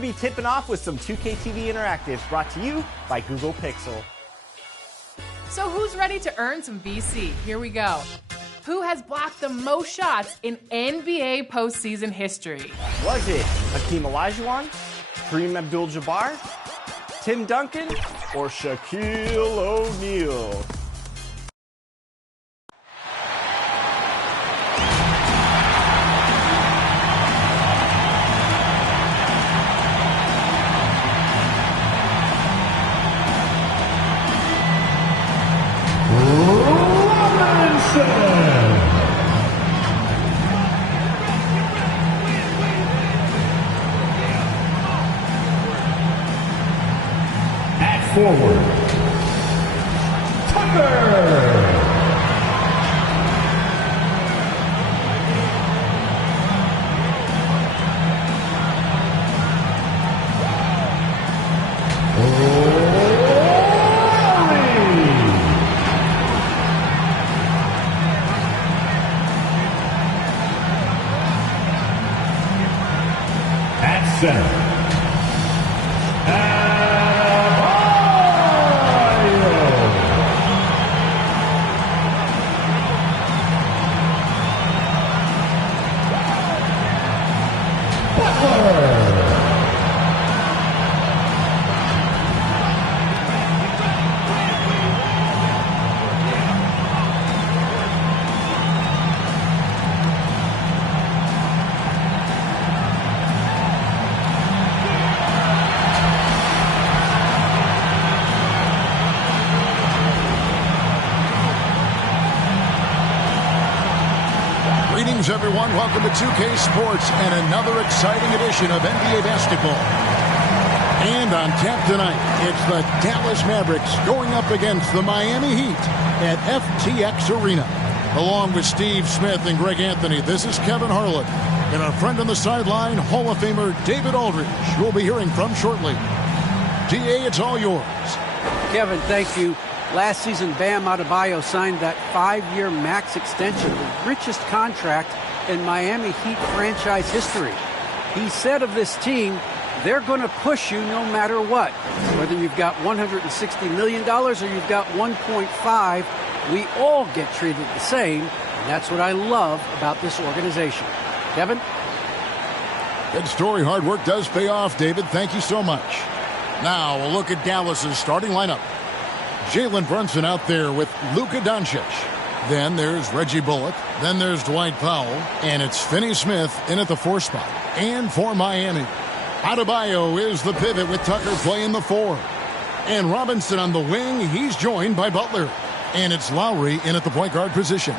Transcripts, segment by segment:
to be tipping off with some 2K TV Interactive, brought to you by Google Pixel. So who's ready to earn some VC? Here we go. Who has blocked the most shots in NBA postseason history? Was it Hakeem Olajuwon, Kareem Abdul-Jabbar, Tim Duncan, or Shaquille O'Neal? Forward, Tucker. At center. Greetings, everyone. Welcome to 2K Sports and another exciting edition of NBA basketball. And on tap tonight, it's the Dallas Mavericks going up against the Miami Heat at FTX Arena. Along with Steve Smith and Greg Anthony, this is Kevin Harlan. And our friend on the sideline, Hall of Famer David Aldridge, who we'll be hearing from shortly. DA, it's all yours. Kevin, thank you. Last season, Bam Adebayo signed that 5-year max extension, the richest contract in Miami Heat franchise history. He said of this team, they're going to push you no matter what. Whether you've got $160 million or you've got 1.5, we all get treated the same, and that's what I love about this organization. Kevin? Good story. Hard work does pay off, David. Thank you so much. Now, we'll look at Dallas's starting lineup. Jalen Brunson out there with Luka Doncic. Then there's Reggie Bullock. Then there's Dwight Powell. And it's Finney Smith in at the 4 spot. And for Miami, Adebayo is the pivot with Tucker playing the 4. And Robinson on the wing. He's joined by Butler. And it's Lowry in at the point guard position.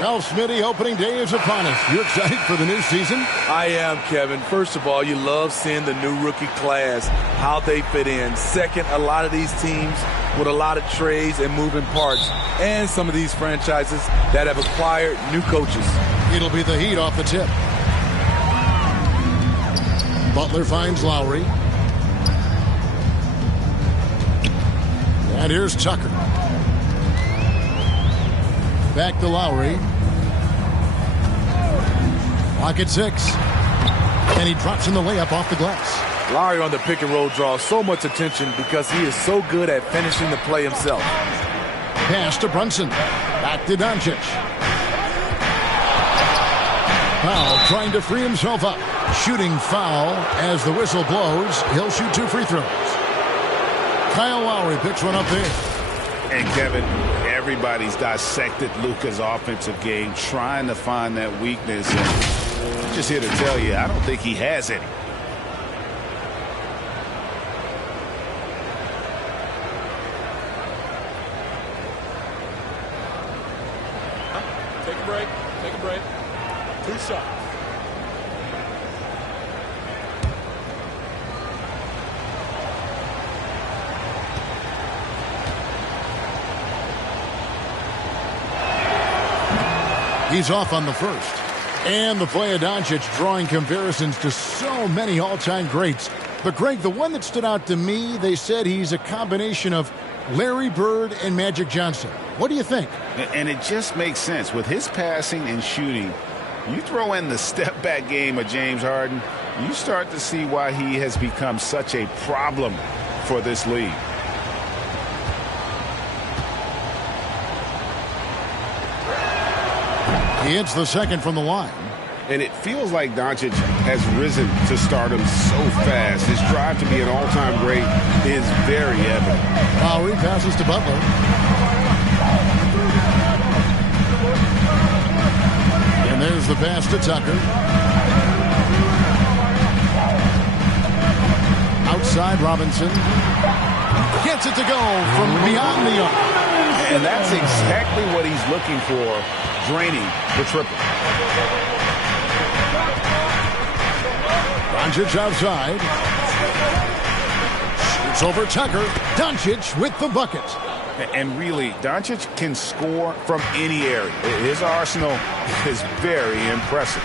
Well, Smitty, opening day is upon us. You excited for the new season? I am, Kevin. First of all, you love seeing the new rookie class, how they fit in. Second, a lot of these teams with a lot of trades and moving parts, and some of these franchises that have acquired new coaches. It'll be the Heat off the tip. Butler finds Lowry. And here's Tucker. Back to Lowry. Clock at 6. And he drops in the layup off the glass. Lowry on the pick and roll draws so much attention because he is so good at finishing the play himself. Pass to Brunson. Back to Doncic. Powell trying to free himself up. Shooting foul as the whistle blows. He'll shoot 2 free throws. Kyle Lowry picks one up there. And Kevin, everybody's dissected Luka's offensive game, trying to find that weakness. And I'm just here to tell you, I don't think he has any. Take a break. Take a break. 2 shots. He's off on the first. And the play of Doncic drawing comparisons to so many all-time greats. But, Greg, the one that stood out to me, they said he's a combination of Larry Bird and Magic Johnson. What do you think? And it just makes sense. With his passing and shooting, you throw in the step-back game of James Harden, you start to see why he has become such a problem for this league. He hits the second from the line. And it feels like Doncic has risen to stardom so fast. His drive to be an all-time great is very evident. Lowry passes to Butler. And there's the pass to Tucker. Outside Robinson. Gets it to go from beyond the arc. And that's exactly what he's looking for, draining the triple. Doncic outside. Shoots over Tucker. Doncic with the bucket. And really, Doncic can score from any area. His arsenal is very impressive.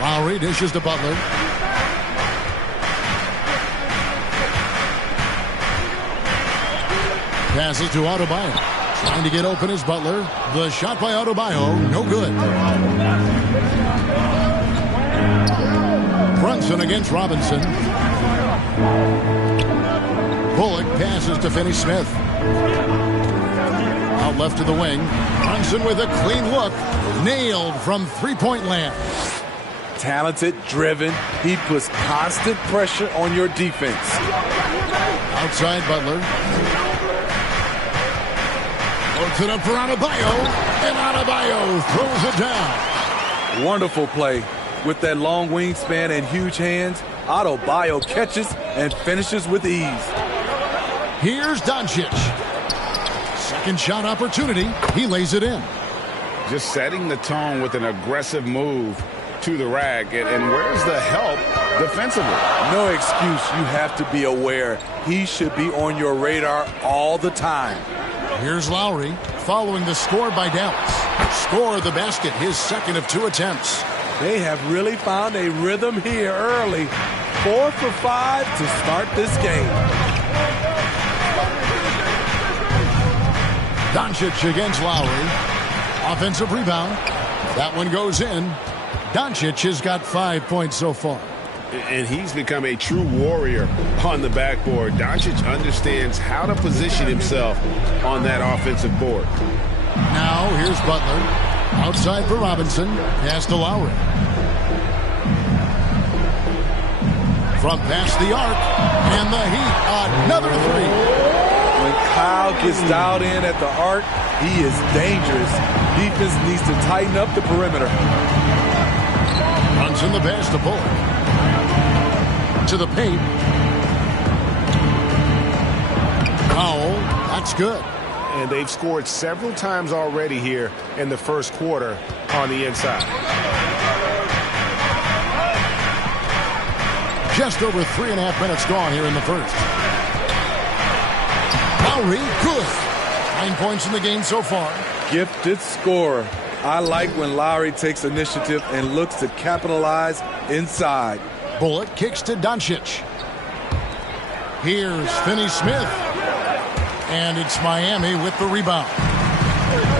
Lowry dishes to Butler. Passes to Adebayo. Trying to get open is Butler. The shot by Adebayo, no good. Brunson against Robinson. Bullock passes to Finney-Smith. Out left to the wing. Brunson with a clean look. Nailed from three-point land. Talented, driven. He puts constant pressure on your defense. Outside Butler. Puts it up for Adebayo. And Adebayo throws it down. Wonderful play. With that long wingspan and huge hands, Adebayo catches and finishes with ease. Here's Doncic. Second shot opportunity. He lays it in. Just setting the tone with an aggressive move to the rack. And where's the help defensively? No excuse. You have to be aware. He should be on your radar all the time. Here's Lowry following the score by Dallas. Score the basket, his second of 2 attempts. They have really found a rhythm here early. 4 for 5 to start this game. Doncic against Lowry. Offensive rebound. That one goes in. Doncic has got 5 points so far. And he's become a true warrior on the backboard. Doncic understands how to position himself on that offensive board. Now here's Butler. Outside for Robinson. Pass to Lowry. From past the arc. And the Heat. Another three. When Kyle gets dialed in at the arc, he is dangerous. Defense needs to tighten up the perimeter. Runs in the pass to Bullock. To the paint. Powell. That's good. And they've scored several times already here in the first quarter on the inside. Just over 3.5 minutes gone here in the first. Lowry, good. 9 points in the game so far. Gifted scorer. I like when Lowry takes initiative and looks to capitalize inside. Bullock kicks to Doncic. Here's Finney-Smith. And it's Miami with the rebound.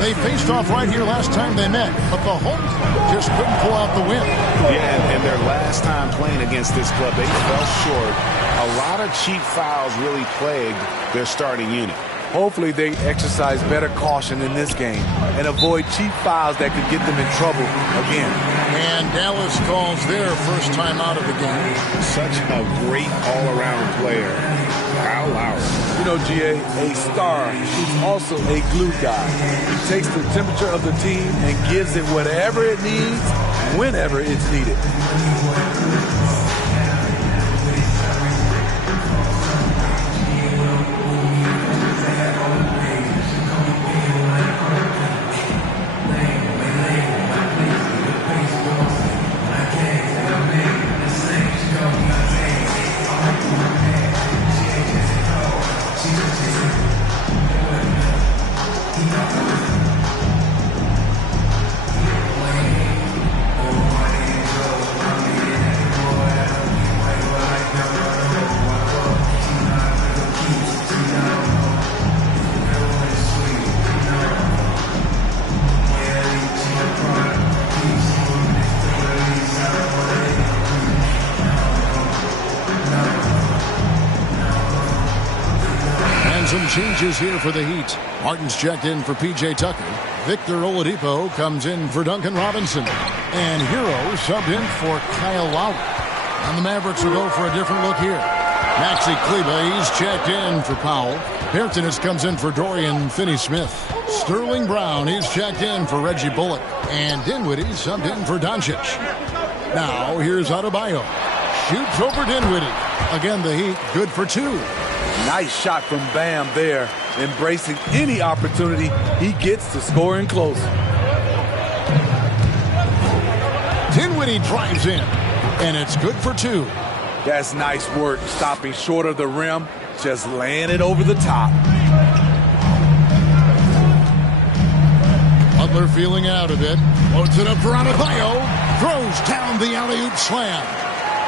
They faced off right here last time they met, but the home club just couldn't pull out the win. Yeah, and their last time playing against this club, they fell short. A lot of cheap fouls really plagued their starting unit. Hopefully they exercise better caution in this game and avoid cheap fouls that could get them in trouble again. And Dallas calls their first time out of the game. Such a great all-around player, Kyle Lowry. You know, GA, a star is also a glue guy. He takes the temperature of the team and gives it whatever it needs, whenever it's needed. changes here for the Heat. Martin's checked in for P.J. Tucker. Victor Oladipo comes in for Duncan Robinson. And Hero subbed in for Kyle Lowry. And the Mavericks will go for a different look here. Maxi Kleber, he's checked in for Powell. Hairtoness comes in for Dorian Finney-Smith. Sterling Brown, he's checked in for Reggie Bullock. And Dinwiddie subbed in for Doncic. Now, here's Adebayo. Shoots over Dinwiddie. Again, the Heat good for 2. Nice shot from Bam there, embracing any opportunity he gets to scoring close. Dinwiddie drives in, and it's good for 2. That's nice work, stopping short of the rim, just laying it over the top. Butler feeling out a bit. Floats it up for Adebayo. Throws down the alley-oop slam.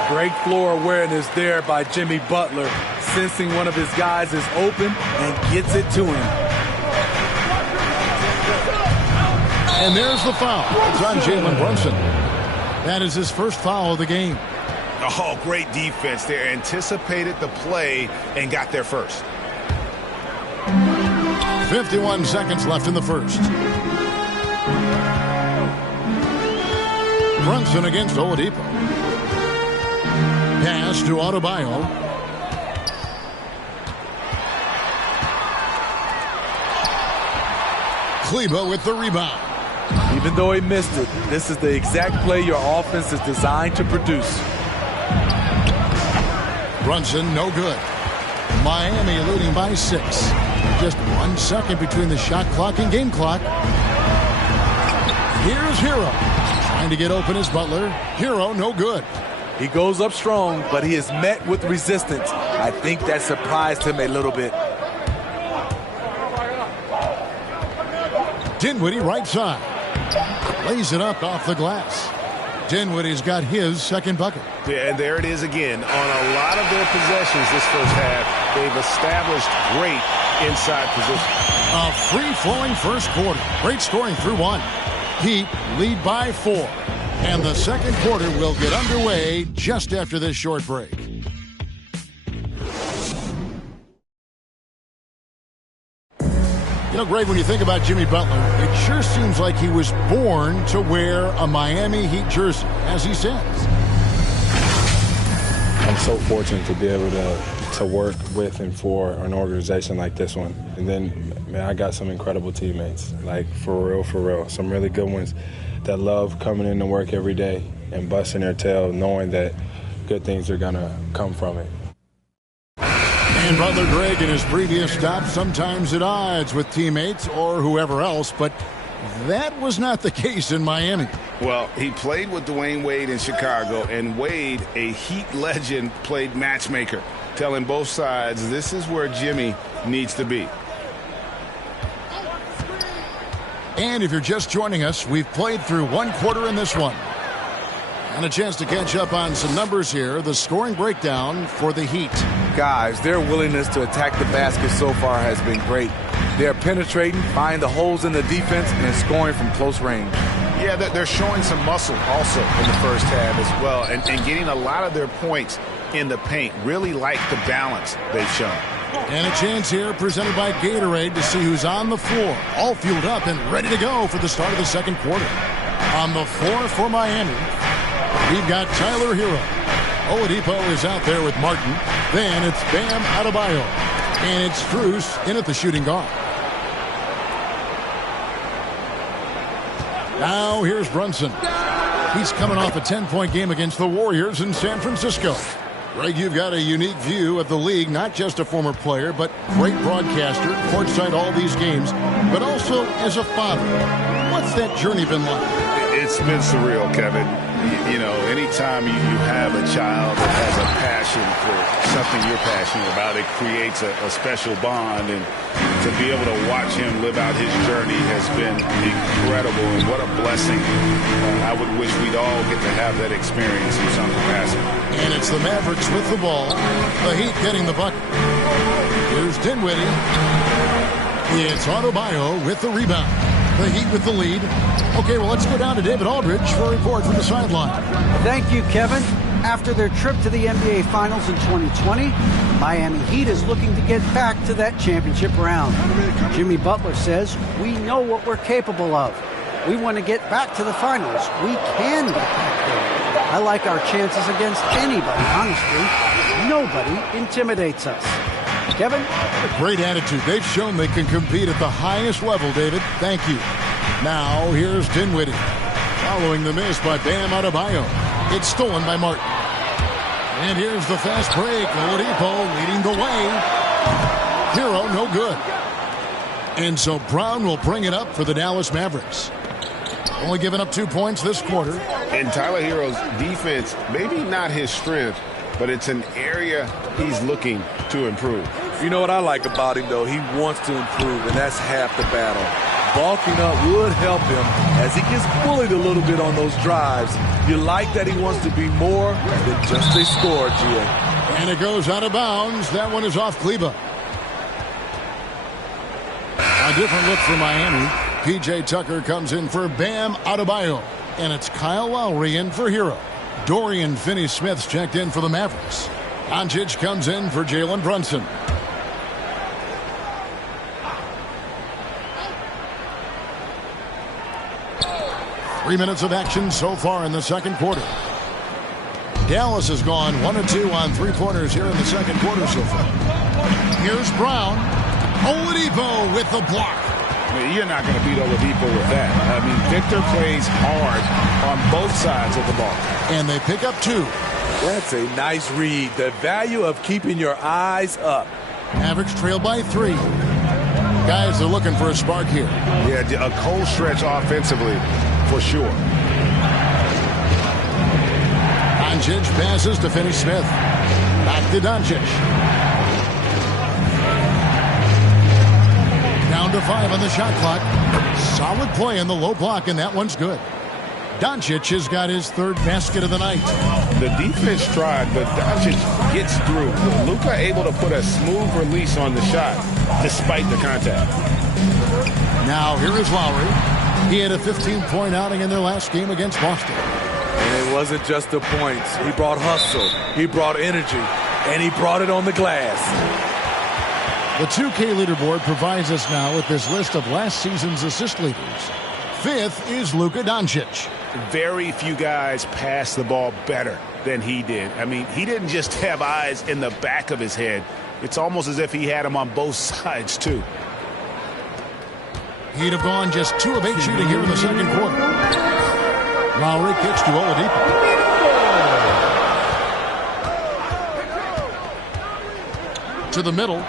Great floor awareness there by Jimmy Butler, sensing one of his guys is open and gets it to him. And there's the foul. It's on Jalen Brunson. That is his first foul of the game. Oh, great defense there. Anticipated the play and got there first. 51 seconds left in the first. Brunson against Oladipo. Pass to Adebayo. Kleber with the rebound. Even though he missed it, this is the exact play your offense is designed to produce. Brunson, no good. Miami leading by 6. Just 1 second between the shot clock and game clock. Here's Hero. Trying to get open is Butler. Hero, no good. He goes up strong, but he is met with resistance. I think that surprised him a little bit. Dinwiddie right side. Lays it up off the glass. Dinwiddie's got his second bucket. Yeah, and there it is again. On a lot of their possessions this first half, they've established great inside position. A free-flowing first quarter. Great scoring through 1. Heat lead by 4. And the second quarter will get underway just after this short break. You know, Greg, when you think about Jimmy Butler, it sure seems like he was born to wear a Miami Heat jersey, as he says. I'm so fortunate to be able to work with and for an organization like this one. And then, man, I got some incredible teammates, like for real. Some really good ones that love coming in to work every day and busting their tail, knowing that good things are going to come from it. And Butler, Greg, in his previous stop, sometimes at odds with teammates or whoever else, but that was not the case in Miami. Well, he played with Dwayne Wade in Chicago, and Wade, a Heat legend, played matchmaker, telling both sides this is where Jimmy needs to be. And if you're just joining us, we've played through 1 quarter in this one. And a chance to catch up on some numbers here. The scoring breakdown for the Heat. Guys, their willingness to attack the basket so far has been great. They're penetrating, finding the holes in the defense, and scoring from close range. Yeah, they're showing some muscle also in the first half as well, and getting a lot of their points in the paint. Really like the balance they've shown. And a chance here presented by Gatorade to see who's on the floor. All fueled up and ready to go for the start of the second quarter. On the floor for Miami, we've got Tyler Hero. Oladipo is out there with Martin. Then it's Bam Adebayo. And it's Strus in at the shooting guard. Now here's Brunson. He's coming off a 10-point game against the Warriors in San Francisco. Greg, you've got a unique view of the league, not just a former player, but great broadcaster, courtside all these games, but also as a father. What's that journey been like? It's been surreal, Kevin. You know, anytime you have a child that has a passion for something you're passionate about, it creates a special bond. And to be able to watch him live out his journey has been incredible. And what a blessing. I would wish we'd all get to have that experience in some capacity. And it's the Mavericks with the ball. The Heat getting the bucket. Here's Dinwiddie. It's Adebayo with the rebound. The Heat with the lead. Okay, well, let's go down to David Aldridge for a report from the sideline. Thank you, Kevin. After their trip to the NBA Finals in 2020, Miami Heat is looking to get back to that championship round. Jimmy Butler says, "We know what we're capable of. We want to get back to the finals. We can get back there. I like our chances against anybody, honestly. Nobody intimidates us." Kevin? Great attitude. They've shown they can compete at the highest level, David. Thank you. Now, here's Dinwiddie. Following the miss by Bam Adebayo. It's stolen by Martin. And here's the fast break. Oladipo leading the way. Hero, no good. And so Brown will bring it up for the Dallas Mavericks. Only giving up 2 points this quarter. And Tyler Hero's defense, maybe not his strength, but it's an area he's looking to improve. You know what I like about him, though? He wants to improve, and that's half the battle. Bulking up would help him as he gets bullied a little bit on those drives. You like that he wants to be more than just a scorer, Gio. And it goes out of bounds. That one is off Kleba. A different look for Miami. P.J. Tucker comes in for Bam Adebayo. And it's Kyle Lowry in for Hero. Dorian Finney-Smith's checked in for the Mavericks. Doncic comes in for Jalen Brunson. Three minutes of action so far in the second quarter. Dallas has gone 1 of 2 on three-pointers here in the second quarter so far. Here's Brown. Oladipo with the block. You're not going to beat Oladipo with that. I mean, Victor plays hard on both sides of the ball. And they pick up 2. That's a nice read. The value of keeping your eyes up. Mavericks trail by 3. Guys are looking for a spark here. Yeah, a cold stretch offensively, for sure. Doncic passes to Finney-Smith. Back to Doncic. Down to 5 on the shot clock. Solid play in the low block, and that one's good. Doncic has got his 3rd basket of the night. The defense tried, but Doncic gets through. Luka able to put a smooth release on the shot, despite the contact. Now here is Lowry. He had a 15-point outing in their last game against Boston. And it wasn't just the points. He brought hustle. He brought energy. And he brought it on the glass. The 2K leaderboard provides us now with this list of last season's assist leaders. 5th is Luka Doncic. Very few guys pass the ball better than he did. I mean, he didn't just have eyes in the back of his head. It's almost as if he had them on both sides, too. He'd have gone just 2 of 8 shooting here in the second quarter. Lowry kicks to Oladipo. To the middle.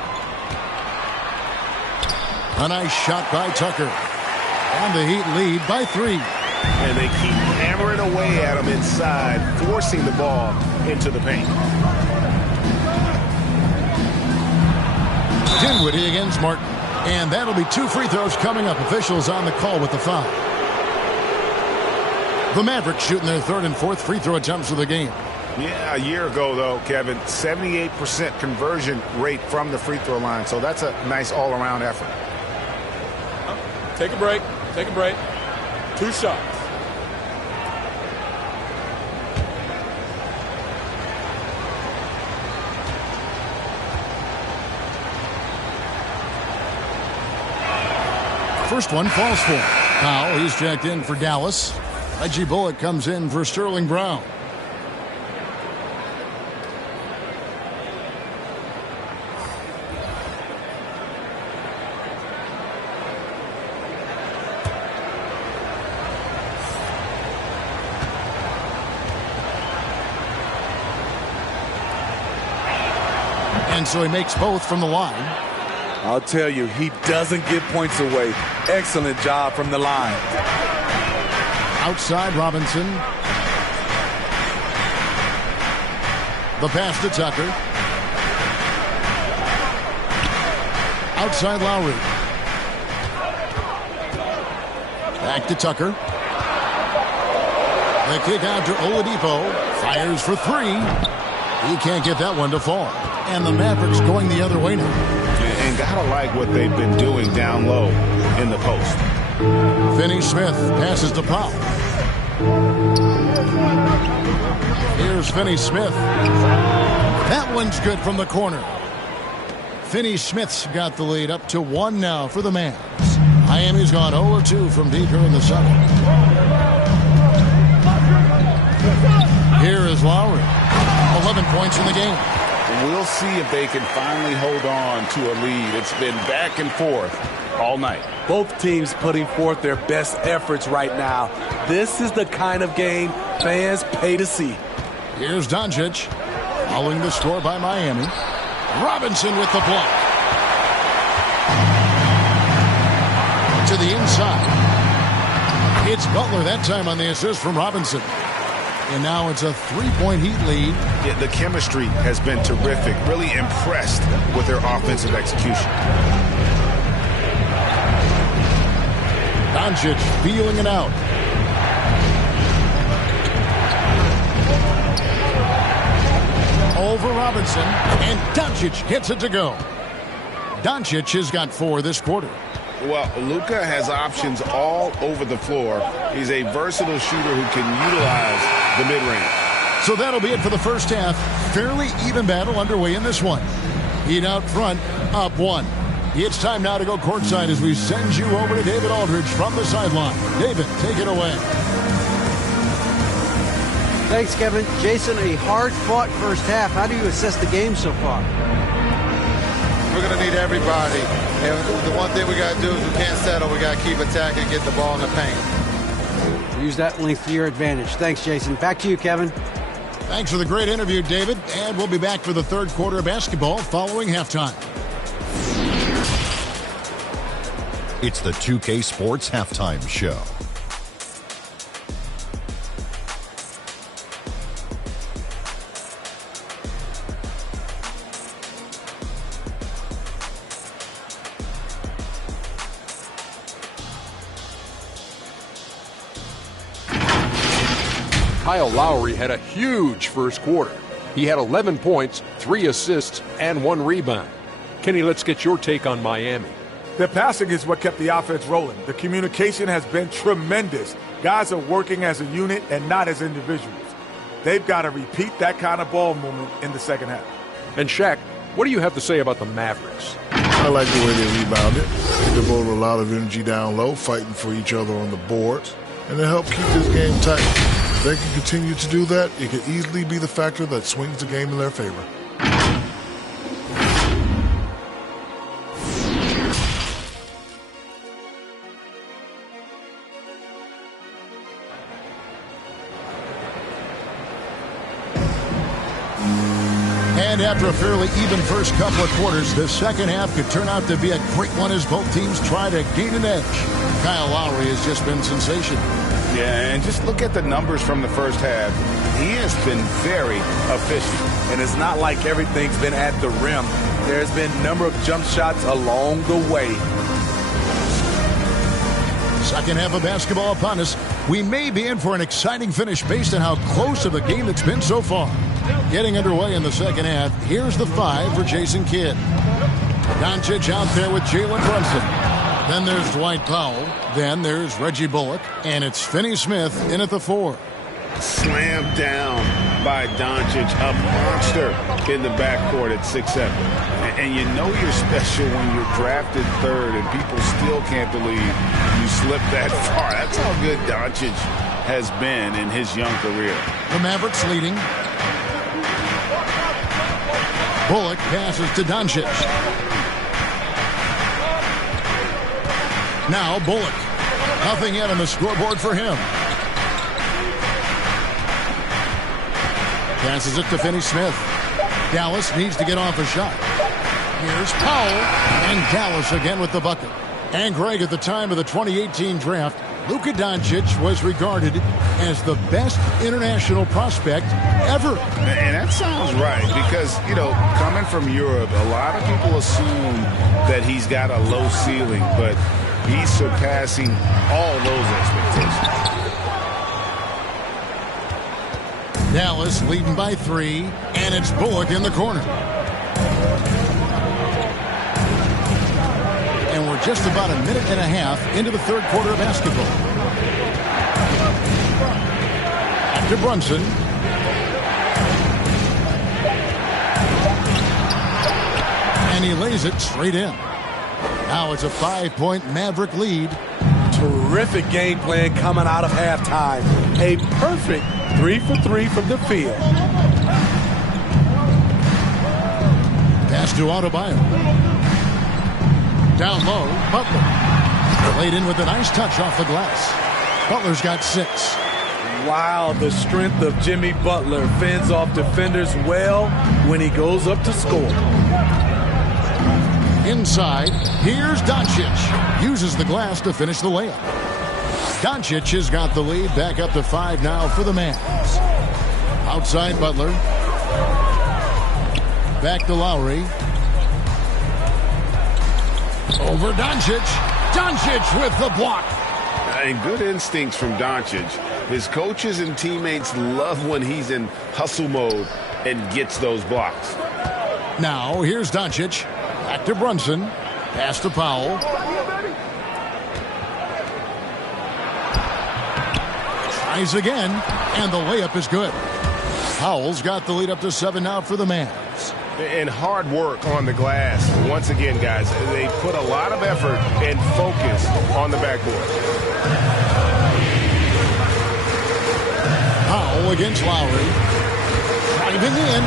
A nice shot by Tucker. And the Heat lead by 3. And they keep hammering away at him inside, forcing the ball into the paint. Dinwiddie against Martin. And that'll be 2 free throws coming up. Officials on the call with the foul. The Mavericks shooting their 3rd and 4th free throw attempts of the game. Yeah, a year ago, though, Kevin, 78% conversion rate from the free throw line. So that's a nice all-around effort. Take a break. Take a break. 2 shots. First one falls for him. Powell, he's checked in for Dallas. Reggie Bullock comes in for Sterling Brown. And so he makes both from the line. I'll tell you, he doesn't give points away. Excellent job from the line. Outside Robinson. The pass to Tucker. Outside Lowry. Back to Tucker. The kick out to Oladipo. Fires for 3. He can't get that one to fall. And the Mavericks going the other way now. And gotta like what they've been doing down low in the post. Finney-Smith passes to Powell. Here's Finney-Smith. That one's good from the corner. Finney-Smith's got the lead up to 1 now for the Mavs. Miami's gone 0-2 from deep here in the 7th. Here is Lowry. 11 points in the game. We'll see if they can finally hold on to a lead. It's been back and forth all night. Both teams putting forth their best efforts right now. This is the kind of game fans pay to see. Here's Doncic. Following the score by Miami. Robinson with the block. To the inside. It's Butler that time on the assist from Robinson. And now it's a 3-point Heat lead. Yeah, the chemistry has been terrific. Really impressed with their offensive execution. Doncic feeling it out. Over Robinson, and Doncic gets it to go. Doncic has got 4 this quarter. Well, Luka has options all over the floor. He's a versatile shooter who can utilize the mid-range. So that'll be it for the first half. Fairly even battle underway in this one. Heat out front, up 1. It's time now to go courtside as we send you over to David Aldridge from the sideline. David, take it away. Thanks, Kevin. Jason, a hard-fought first half. How do you assess the game so far? We're going to need everybody. And the one thing we got to do is we can't settle. We got to keep attacking and get the ball in the paint. Use that length to your advantage. Thanks, Jason. Back to you, Kevin. Thanks for the great interview, David. And we'll be back for the third quarter of basketball following halftime. It's the 2K Sports Halftime Show. Kyle Lowry had a huge first quarter. He had 11 points, 3 assists, and 1 rebound. Kenny, let's get your take on Miami. Their passing is what kept the offense rolling. The communication has been tremendous. Guys are working as a unit and not as individuals. They've got to repeat that kind of ball movement in the second half. And Shaq, what do you have to say about the Mavericks? I like the way they rebounded. They devoted a lot of energy down low, fighting for each other on the boards, and they helped keep this game tight. If they can continue to do that, it could easily be the factor that swings the game in their favor. And after a fairly even first couple of quarters, the second half could turn out to be a great one as both teams try to gain an edge. Kyle Lowry has just been sensational. Yeah, and just look at the numbers from the first half. He has been very efficient. And it's not like everything's been at the rim. There's been a number of jump shots along the way. Second half of basketball upon us. We may be in for an exciting finish based on how close of a game it's been so far. Getting underway in the second half, here's the 5 for Jason Kidd. Doncic out there with Jalen Brunson. Then there's Dwight Powell. Then there's Reggie Bullock. And it's Finney-Smith in at the 4. Slammed down by Doncic, a monster in the backcourt at 6'7". And you know you're special when you're drafted 3rd and people still can't believe you slipped that far. That's how good Doncic has been in his young career. The Mavericks leading. Bullock passes to Doncic. Now Bullock. Nothing yet on the scoreboard for him. Passes it to Finney-Smith. Dallas needs to get off a shot. Here's Powell. And Dallas again with the bucket. And Greg, at the time of the 2018 draft, Luka Doncic was regarded as the best international prospect ever. And that sounds right because, you know, coming from Europe, a lot of people assume that he's got a low ceiling, but he's surpassing all those expectations. Dallas leading by 3, and it's Bullock in the corner. And we're just about a minute and a half into the third quarter of basketball. After Brunson, And he lays it straight in. Now it's a 5-point Maverick lead. Terrific game plan coming out of halftime. A perfect 3 for 3 from the field. Pass to Adebayo. Down low, Butler. Laid in with a nice touch off the glass. Butler's got 6. Wow, the strength of Jimmy Butler fends off defenders well when he goes up to score. Inside, here's Doncic. Uses the glass to finish the layup. Doncic has got the lead, back up to 5 now for the Mavs. Outside Butler. Back to Lowry. Over Doncic. Doncic with the block. And good instincts from Doncic. His coaches and teammates love when he's in hustle mode and gets those blocks. Now, here's Doncic. Back to Brunson. Pass to Powell. Tries again, and the layup is good. Powell's got the lead up to 7 now for the Mavs. And hard work on the glass. Once again, guys, they put a lot of effort and focus on the backboard. Powell against Lowry. Driving in.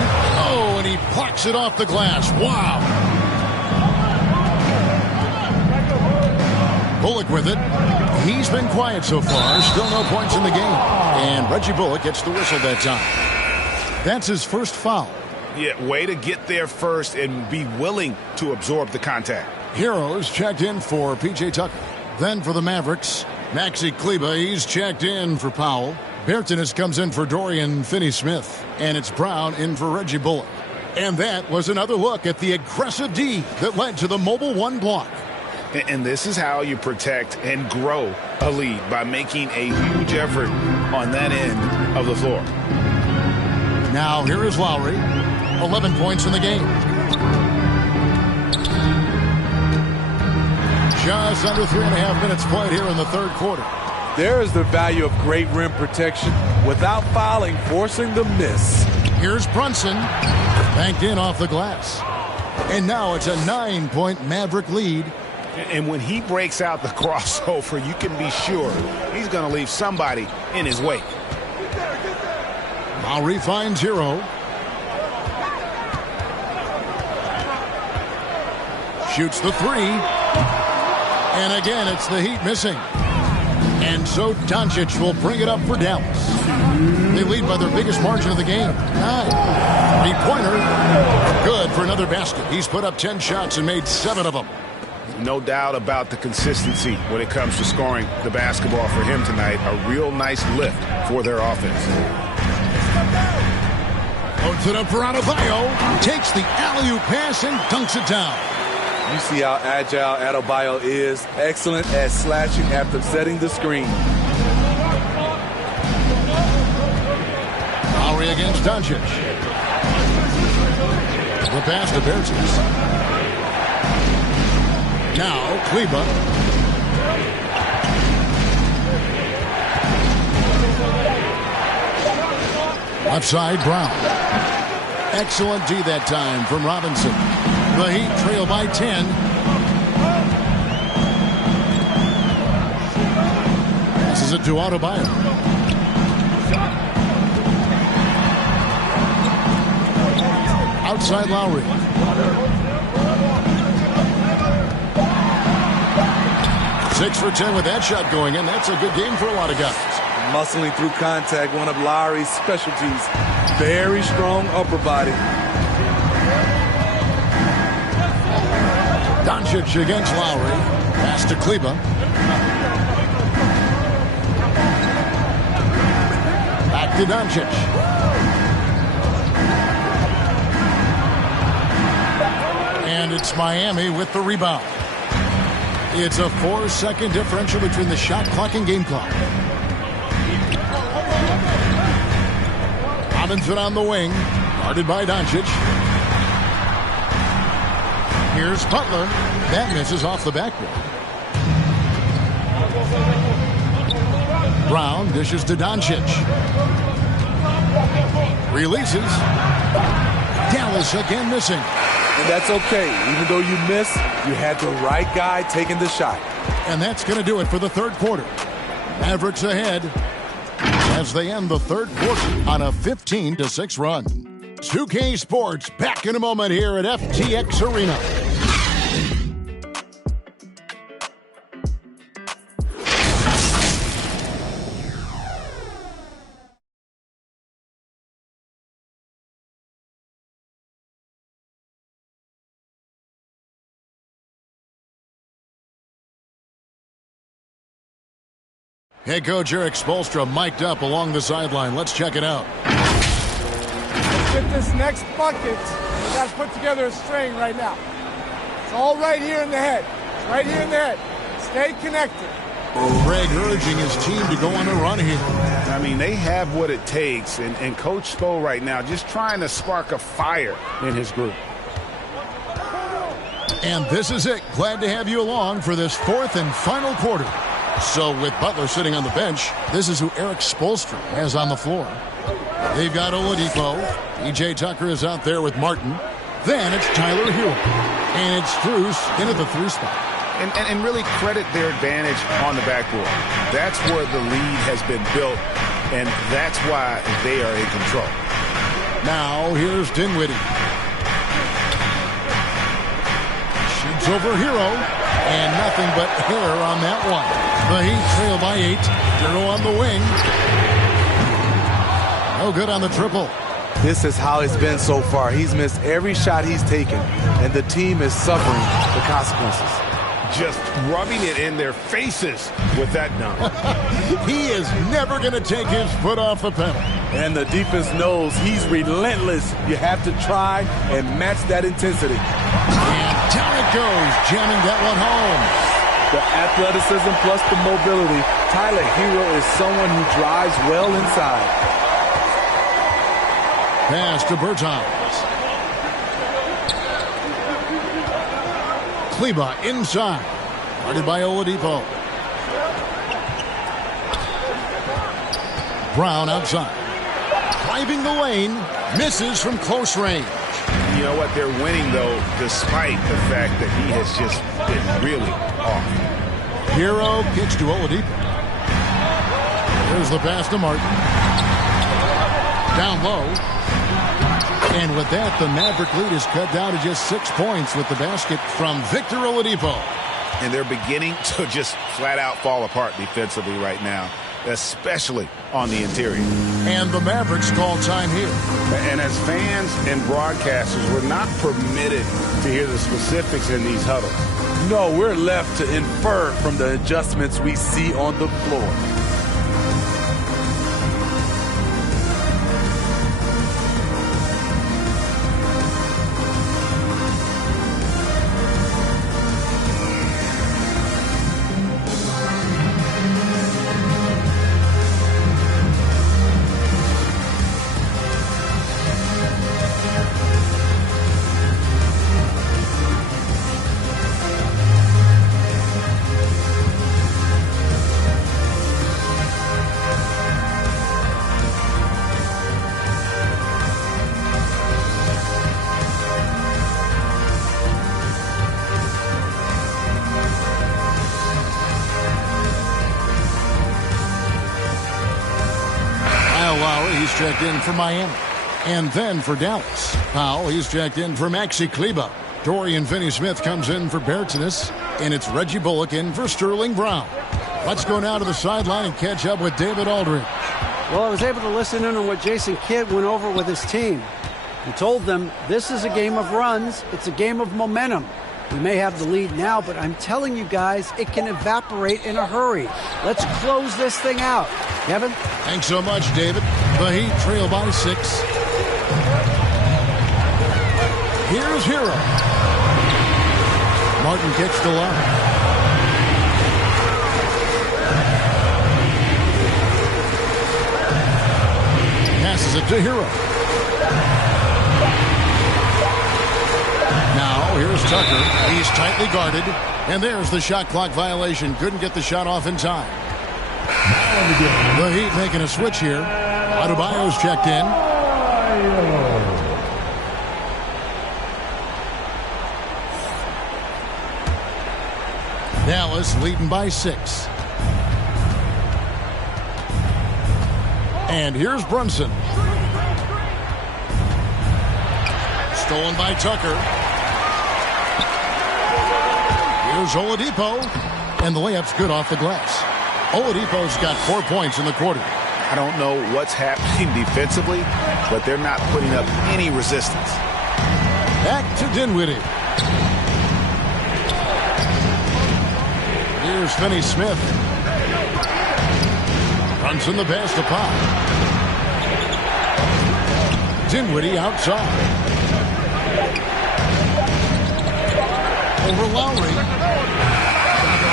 Oh, and he plucks it off the glass. Wow. Bullock with it. He's been quiet so far. Still no points in the game. And Reggie Bullock gets the whistle that time. That's his first foul. Yeah, way to get there first and be willing to absorb the contact. Heroes checked in for P.J. Tucker. Then for the Mavericks, Maxi Kleber, he's checked in for Powell. Bertanis comes in for Dorian Finney-Smith. And it's Brown in for Reggie Bullock. And that was another look at the aggressive D that led to the mobile 1 block. And this is how you protect and grow a lead, by making a huge effort on that end of the floor. Now here is Lowry. 11 points in the game. Just under 3.5 minutes played here in the third quarter. There is the value of great rim protection without fouling, forcing the miss. Here's Brunson. Banked in off the glass. And now it's a 9-point Maverick lead. And when he breaks out the crossover, you can be sure he's going to leave somebody in his wake. Lowry finds Hero. Shoots the 3. And again, it's the Heat missing. And so Doncic will bring it up for Dallas. They lead by their biggest margin of the game. 9. 3-pointer. Good for another basket. He's put up 10 shots and made 7 of them. No doubt about the consistency when it comes to scoring the basketball for him tonight. A real nice lift for their offense. Loads it up for Adebayo. Takes the alley-oop pass and dunks it down. You see how agile Adebayo is. Excellent at slashing after setting the screen. Lowry against Doncic. The pass to Bertanis. Now, Kleber. Left side, Brown. Excellent D that time from Robinson. The Heat trail by 10. Passes it to Adebayo. Outside Lowry. Six for 10 with that shot going in. That's a good game for a lot of guys. Muscling through contact, one of Lowry's specialties. Very strong upper body. Doncic against Lowry. Pass to Kleber. Back to Doncic. And it's Miami with the rebound. It's a 4-second differential between the shot clock and game clock. Robinson on the wing, guarded by Doncic. Here's Butler. That misses off the backboard. Brown dishes to Doncic. Releases. Dallas again missing. And that's okay. Even though you missed, you had the right guy taking the shot. And that's going to do it for the third quarter. Mavericks ahead as they end the third quarter on a 15-6 run. 2K Sports back in a moment here at FTX Arena. Head coach Eric Spoelstra mic'd up along the sideline. Let's check it out. Let's get this next bucket. We got to put together a string right now. It's all right here in the head. It's right here in the head. Stay connected. Greg urging his team to go on a run here. I mean, they have what it takes. And Coach Spo right now just trying to spark a fire in his group. And this is it. Glad to have you along for this fourth and final quarter. So with Butler sitting on the bench, this is who Eric Spoelstra has on the floor. They've got Oladipo. E.J. Tucker is out there with Martin. Then it's Tyler Hero. And it's Strus into the 3 spot. And really credit their advantage on the backboard. That's where the lead has been built, and that's why they are in control. Now here's Dinwiddie. Shoots over Hero. And nothing but hair on that one. The Heat trail by 8. Hero on the wing. No good on the triple. This is how it's been so far. He's missed every shot he's taken, and the team is suffering the consequences. Just rubbing it in their faces with that dunk. He is never going to take his foot off the pedal. And the defense knows he's relentless. You have to try and match that intensity. And down it goes, jamming that one home. The athleticism plus the mobility. Tyler Hero is someone who drives well inside. Pass to Bertans. Kleba inside. Guarded by Oladipo. Brown outside. Driving the lane. Misses from close range. You know what? They're winning, though, despite the fact that he has just been really off. Hero kicks to Oladipo. Here's the pass to Martin. Down low. And with that, the Maverick lead is cut down to just 6 points with the basket from Victor Oladipo. And they're beginning to just flat-out fall apart defensively right now, especially on the interior. And the Mavericks call time here. And as fans and broadcasters, we're not permitted to hear the specifics in these huddles. No, we're left to infer from the adjustments we see on the floor. He's checked in for Miami. And then for Dallas. Powell, he's checked in for Maxi Kleba. Dorian Finney-Smith comes in for Bertans. And it's Reggie Bullock in for Sterling Brown. Let's go now to the sideline and catch up with David Aldridge. Well, I was able to listen in on what Jason Kidd went over with his team. He told them this is a game of runs. It's a game of momentum. We may have the lead now, but I'm telling you guys, it can evaporate in a hurry. Let's close this thing out. Kevin? Thanks so much, David. The Heat trail by 6. Here's Hero. Martin kicks the line. Passes it to Hero. Now, here's Tucker. He's tightly guarded. And there's the shot clock violation. Couldn't get the shot off in time. The Heat making a switch here. Adebayo's checked in. Dallas leading by 6. And here's Brunson. Stolen by Tucker. Here's Oladipo. And the layup's good off the glass. Oladipo's got 4 points in the quarter. I don't know what's happening defensively, but they're not putting up any resistance. Back to Dinwiddie. Here's Finney-Smith. Brunson the pass to Pop. Dinwiddie outside. Over Lowry.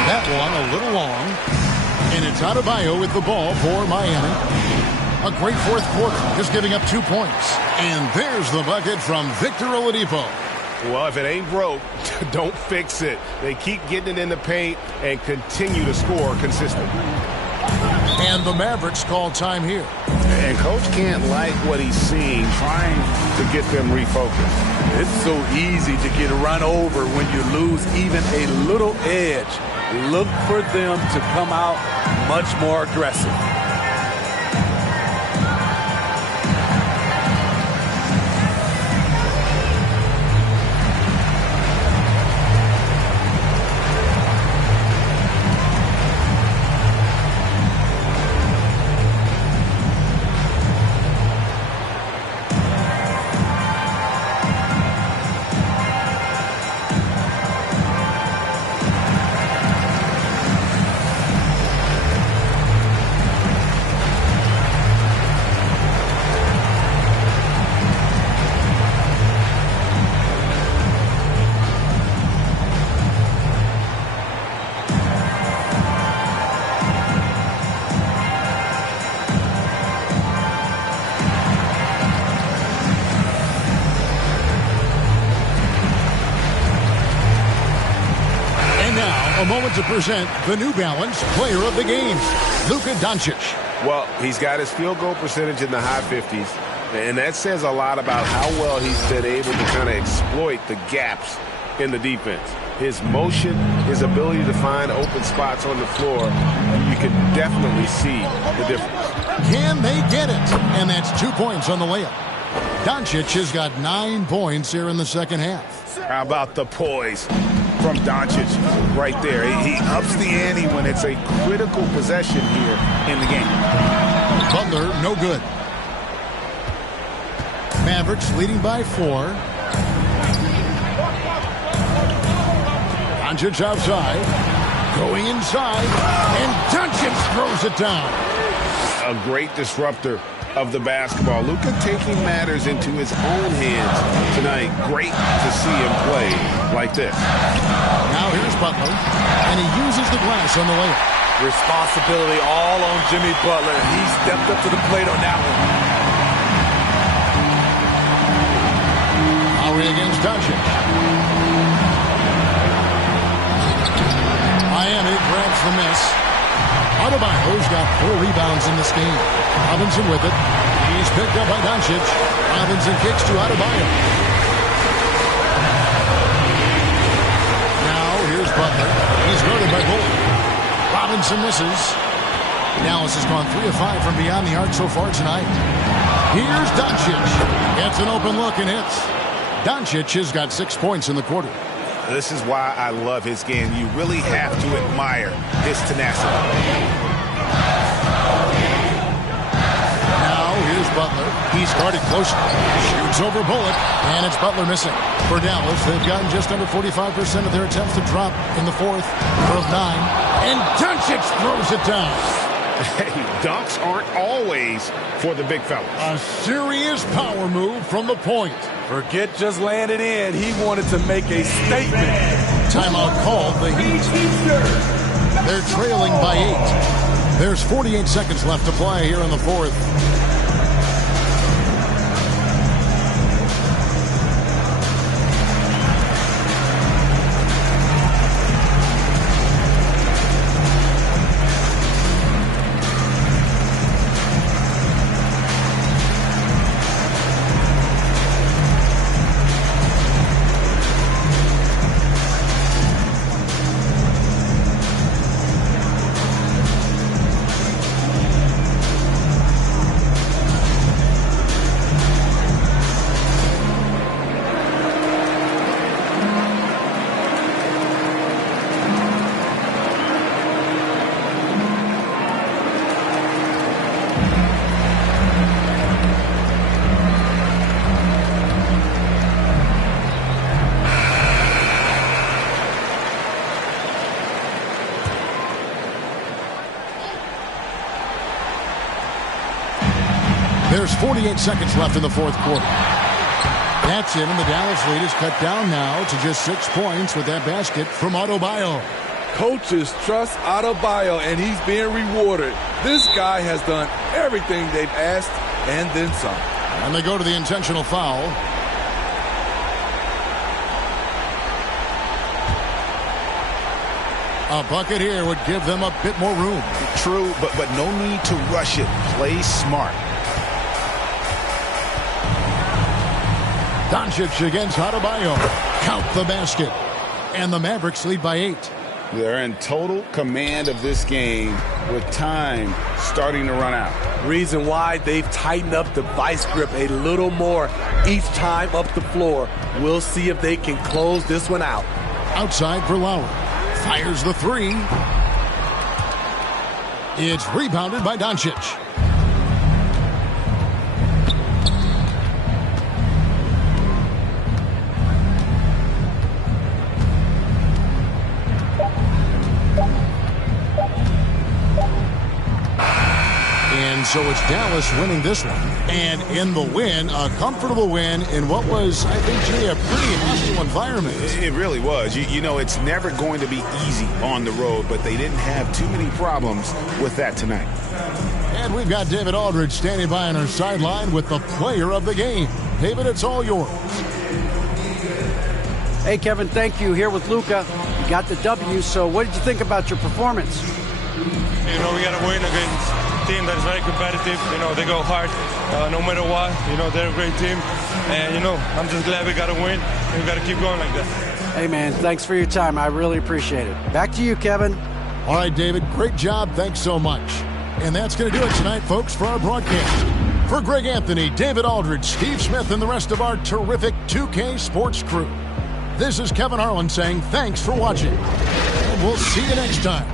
That one a little long. And it's Adebayo with the ball for Miami. A great fourth quarter, just giving up 2 points. And there's the bucket from Victor Oladipo. Well, if it ain't broke, don't fix it. They keep getting it in the paint and continue to score consistently. And the Mavericks call time here. And Coach can't like what he's seeing, trying to get them refocused. It's so easy to get run over when you lose even a little edge. Look for them to come out much more aggressive. A moment to present the New Balance Player of the Game, Luka Doncic. Well, he's got his field goal percentage in the high 50s, and that says a lot about how well he's been able to kind of exploit the gaps in the defense. His motion, his ability to find open spots on the floor, you can definitely see the difference. Can they get it? And that's 2 points on the layup. Doncic has got 9 points here in the second half. How about the poise from Doncic right there? He ups the ante when it's a critical possession here in the game. Butler, no good. Mavericks leading by 4. Doncic outside. Going inside. And Doncic throws it down. A great disruptor of the basketball. Luka taking matters into his own hands tonight. Great to see him play like this. Now here's Butler, and he uses the glass on the layup. Responsibility all on Jimmy Butler. He stepped up to the plate on that one. Lowry against Doncic. Miami grabs the miss. Adebayo's got 4 rebounds in this game. Robinson with it. He's picked up by Doncic. Robinson kicks to Adebayo. Now here's Butler. He's guarded by Bull. Robinson misses. Dallas has gone 3 of 5 from beyond the arc so far tonight. Here's Doncic. Gets an open look and hits. Doncic has got 6 points in the quarter. This is why I love his game. You really have to admire his tenacity. Now here's Butler. He's guarded closely. Shoots over Bullock, and it's Butler missing. For Dallas, they've gotten just under 45% of their attempts to drop in the fourth of 9. And Doncic throws it down. Hey, dunks aren't always for the big fellas. A serious power move from the point. Forget just laying it in. He wanted to make a statement. Timeout called the Heat. They're trailing by 8. There's 48 seconds left to play here in the fourth. There's 48 seconds left in the fourth quarter. That's it, and the Dallas lead is cut down now to just 6 points with that basket from Adebayo. Coaches trust Adebayo, and he's being rewarded. This guy has done everything they've asked and then some. And they go to the intentional foul. A bucket here would give them a bit more room. True, but no need to rush it. Play smart. Doncic against Adebayo. Count the basket. And the Mavericks lead by 8. They're in total command of this game with time starting to run out. Reason why they've tightened up the vice grip a little more each time up the floor. We'll see if they can close this one out. Outside for Lowry. Fires the three. It's rebounded by Doncic. So it's Dallas winning this one. And in the win, a comfortable win in what was, I think, Jay, a pretty hostile environment. It really was. You know, it's never going to be easy on the road, but they didn't have too many problems with that tonight. And we've got David Aldridge standing by on our sideline with the player of the game. David, it's all yours. Hey, Kevin, thank you. Here with Luka. You got the W, so what did you think about your performance? You know, we got to win against team that is very competitive. You know, they go hard no matter what. You know, they're a great team. And, you know, I'm just glad we got to win. And we got to keep going like that. Hey, man, thanks for your time. I really appreciate it. Back to you, Kevin. All right, David, great job. Thanks so much. And that's going to do it tonight, folks, for our broadcast. For Greg Anthony, David Aldridge, Steve Smith, and the rest of our terrific 2K Sports crew, this is Kevin Harlan saying thanks for watching. And we'll see you next time.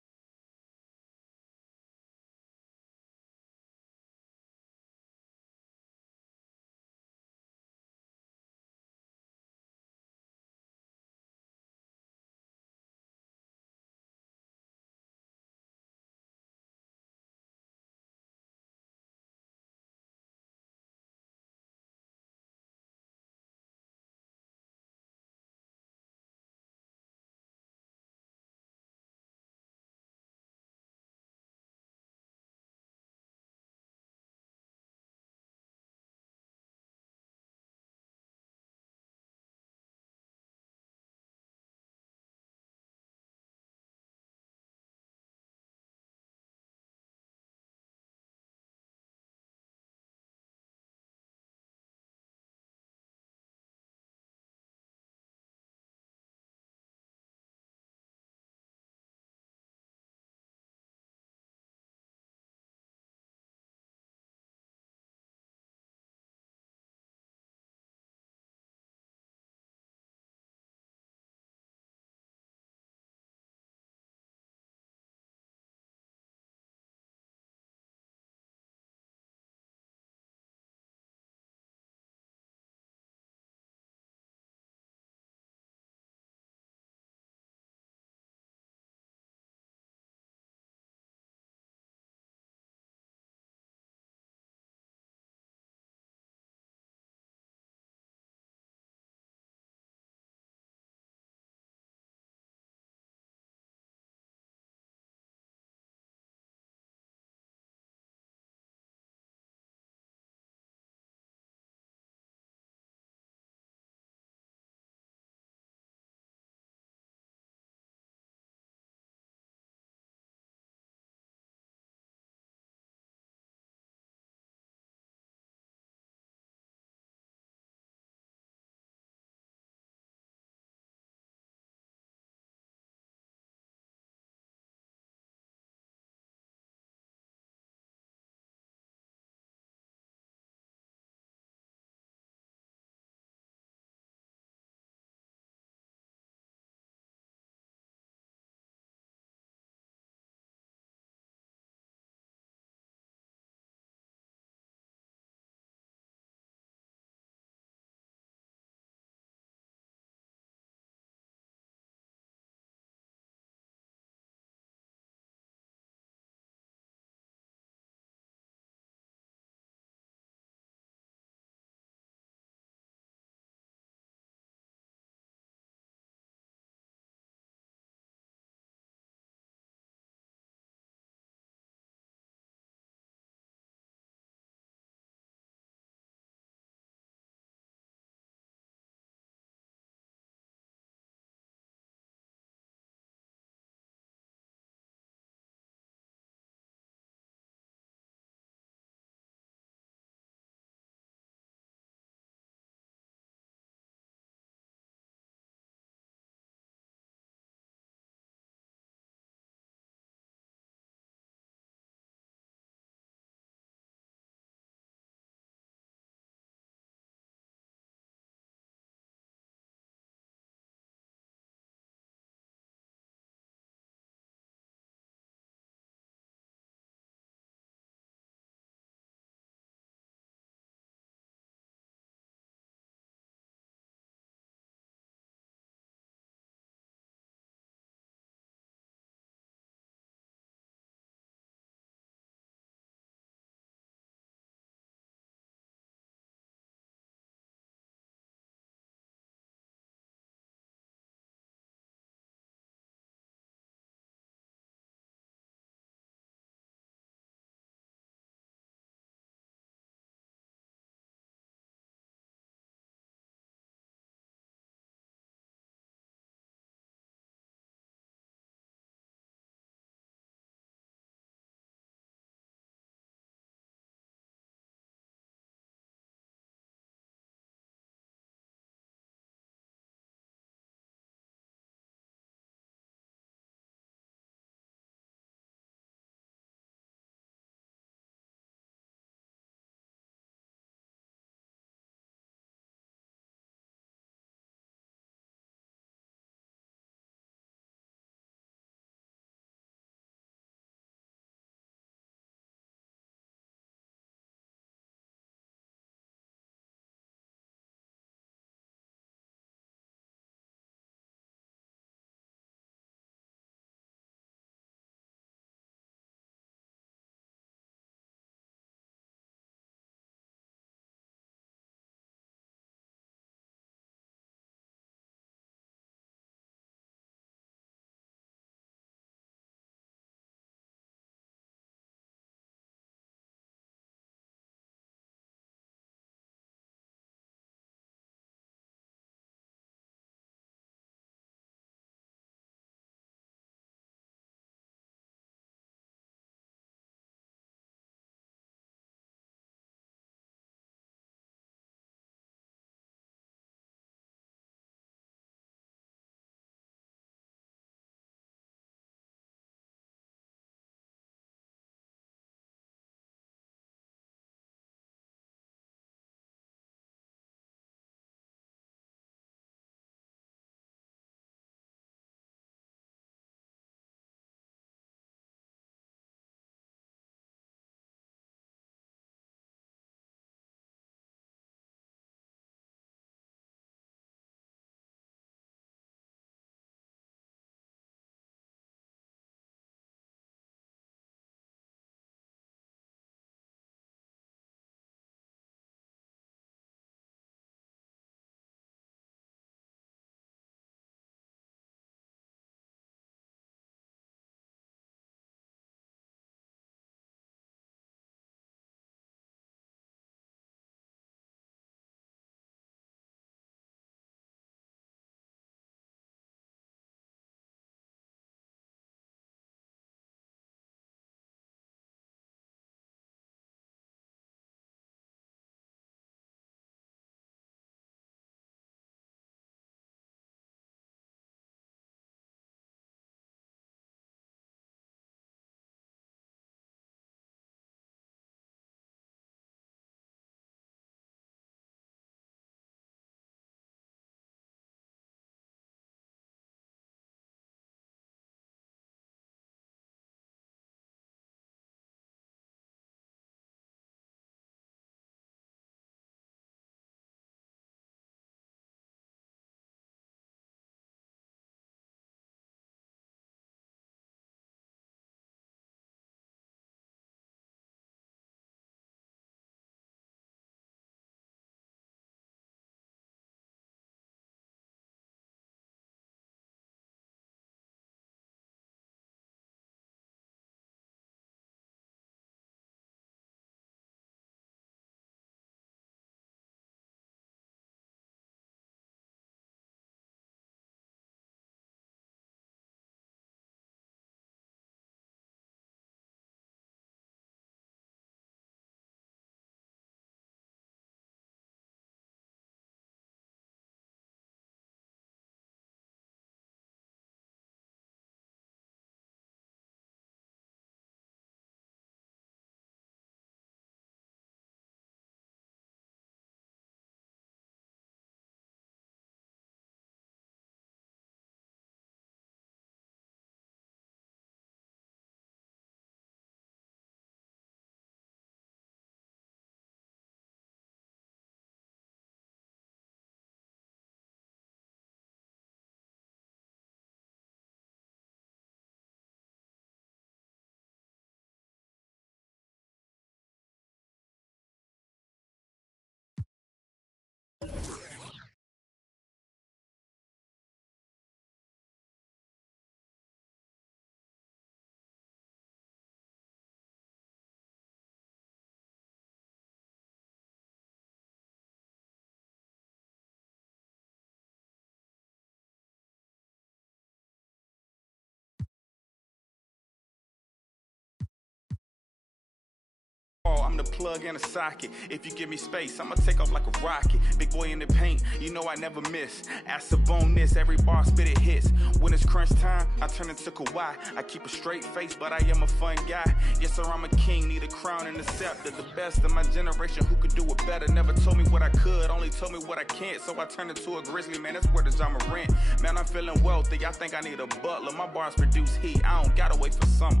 I'm the plug in a socket. If you give me space, I'ma take off like a rocket. Big boy in the paint, you know I never miss. Ask a bone this, every bar spit it hits. When it's crunch time, I turn into Kawhi. I keep a straight face, but I am a fun guy. Yes sir, I'm a king, need a crown and a scepter. The best of my generation, who could do it better? Never told me what I could, only told me what I can't. So I turned into a grizzly, man, that's where the John Morant. Man, I'm feeling wealthy, I think I need a butler. My bars produce heat, I don't gotta wait for summer.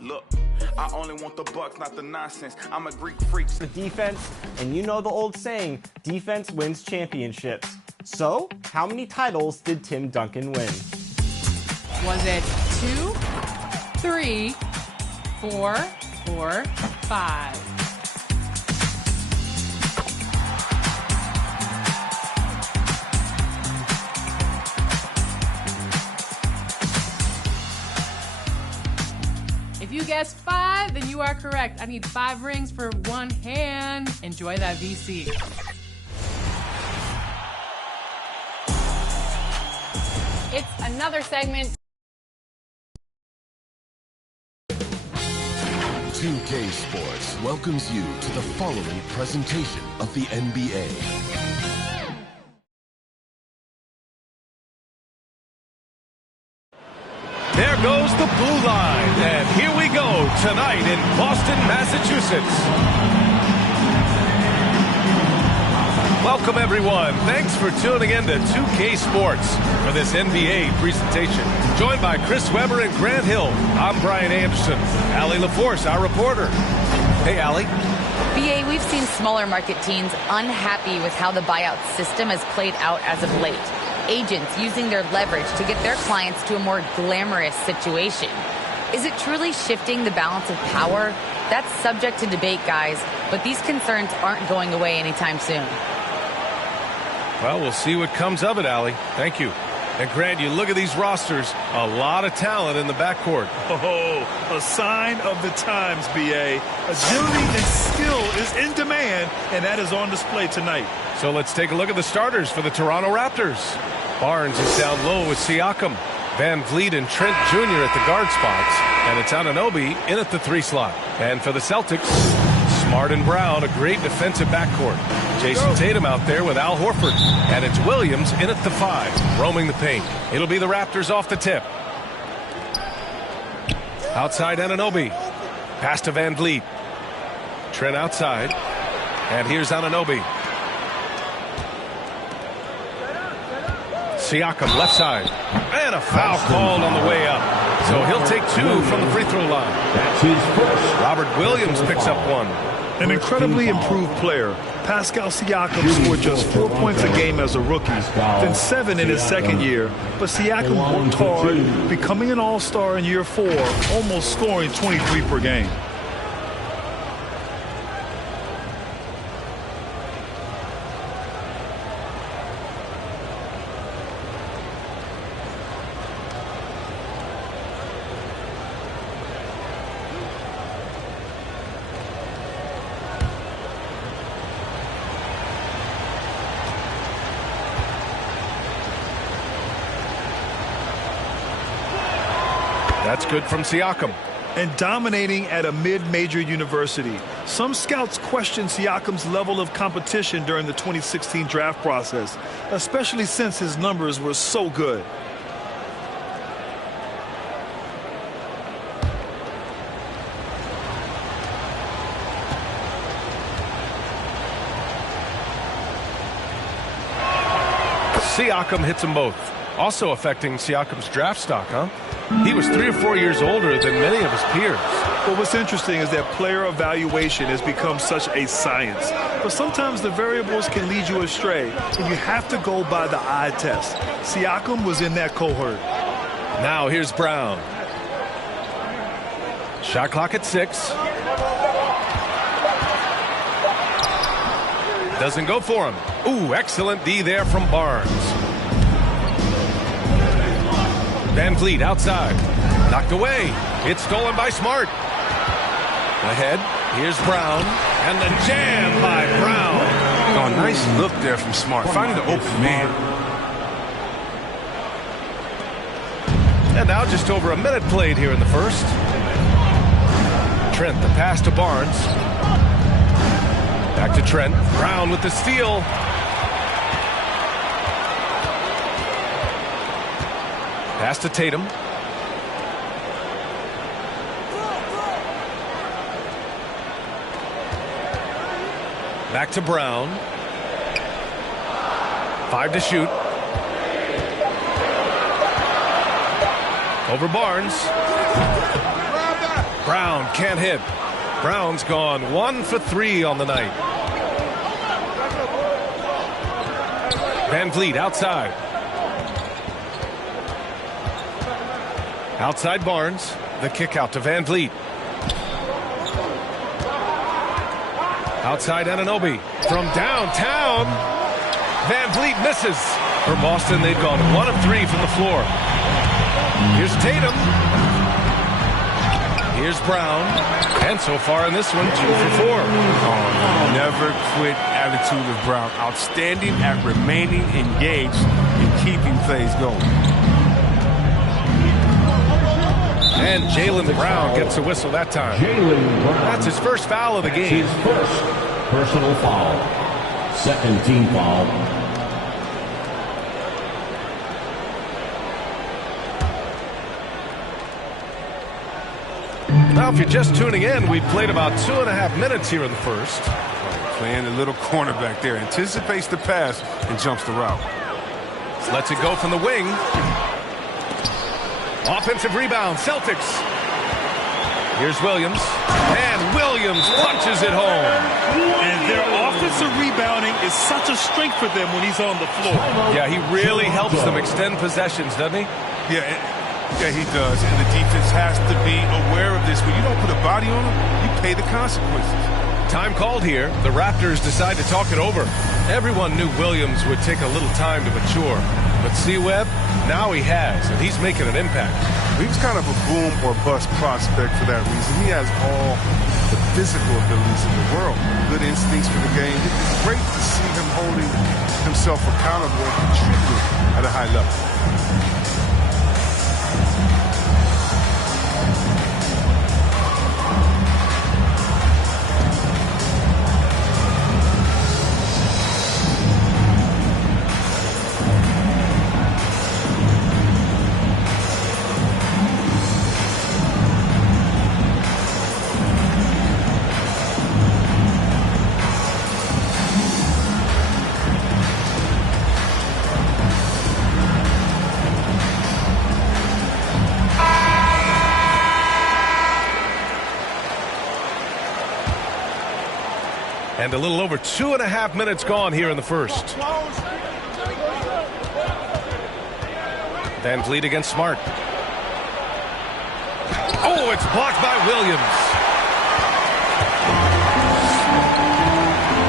Look, I only want the bucks, not the nonsense. I'm a Greek freak. The defense, and you know the old saying, defense wins championships. So, how many titles did Tim Duncan win? Was it 2, 3, 4, or 5? If you guessed 5, then you are correct. I need 5 rings for 1 hand. Enjoy that VC. It's another segment. 2K Sports welcomes you to the following presentation of the NBA. There goes the blue line, and here we go tonight in Boston, Massachusetts. Welcome, everyone. Thanks for tuning in to 2K Sports for this NBA presentation. Joined by Chris Webber and Grant Hill, I'm Brian Anderson. Allie LaForce, our reporter. Hey, Allie. BA, we've seen smaller market teams unhappy with how the buyout system has played out as of late. Agents using their leverage to get their clients to a more glamorous situation. Is it truly shifting the balance of power? That's subject to debate, guys, but these concerns aren't going away anytime soon. Well, we'll see what comes of it, Allie. Thank you. And Grant, you look at these rosters, a lot of talent in the backcourt. Oh, a sign of the times, BA. Agility and skill is in demand, and that is on display tonight. So let's take a look at the starters for the Toronto Raptors. Barnes is down low with Siakam. Van Vliet and Trent Jr. at the guard spots. And it's Anunoby in at the 3 slot. And for the Celtics, Smart and Brown, a great defensive backcourt. Jason Tatum out there with Al Horford. And it's Williams in at the 5, roaming the paint. It'll be the Raptors off the tip. Outside Anunoby. Pass to Van Vliet. Trent outside. And here's Anunoby. Siakam left side. And a foul called on the way up. So he'll take 2 from the free throw line. That's his first. Robert Williams picks up 1. An incredibly improved player. Pascal Siakam scored just 4 points a game as a rookie, then 7 in his second year. But Siakam worked hard, becoming an all-star in year 4, almost scoring 23 per game. That's good from Siakam. And dominating at a mid-major university. Some scouts question Siakam's level of competition during the 2016 draft process, especially since his numbers were so good. Siakam hits them both. Also affecting Siakam's draft stock, huh? He was 3 or 4 years older than many of his peers. But what's interesting is that player evaluation has become such a science. But sometimes the variables can lead you astray, and you have to go by the eye test. Siakam was in that cohort. Now here's Brown. Shot clock at 6. Doesn't go for him. Ooh, excellent D there from Barnes. Van Vliet outside. Knocked away. It's stolen by Smart. Ahead. Here's Brown. And the jam by Brown. Oh, nice look there from Smart. Finding the open man. And now just over a minute played here in the first. Trent, the pass to Barnes. Back to Trent. Brown with the steal. Pass to Tatum. Back to Brown. 5 to shoot. Over Barnes. Brown can't hit. Brown's gone 1 for 3 on the night. Van Vliet outside. Outside Barnes. The kick out to Van Vliet. Outside Anunoby. From downtown. Van Vliet misses. For Boston, they've gone 1 of 3 from the floor. Here's Tatum. Here's Brown. And so far in this one, 2 for 4. Oh, never quit attitude of Brown. Outstanding at remaining engaged and keeping plays going. And Jaylen Brown gets a whistle that time. That's his first foul of the game. His first personal foul. Second team foul. Now, if you're just tuning in, we've played about 2.5 minutes here in the first. Playing a little cornerback there. Anticipates the pass and jumps the route. Lets it go from the wing. Offensive rebound, Celtics. Here's Williams. And Williams punches it home. And their offensive rebounding is such a strength for them when he's on the floor. Yeah, he really helps them extend possessions, doesn't he? Yeah, he does. And the defense has to be aware of this. When you don't put a body on them, you pay the consequences. Time called here. The Raptors decide to talk it over. Everyone knew Williams would take a little time to mature. But C-Webb, now he has, and he's making an impact. He was kind of a boom or bust prospect for that reason. He has all the physical abilities in the world, good instincts for the game. It's great to see him holding himself accountable and contributing at a high level. And a little over 2.5 minutes gone here in the first. Van Vliet against Smart. Oh, it's blocked by Williams.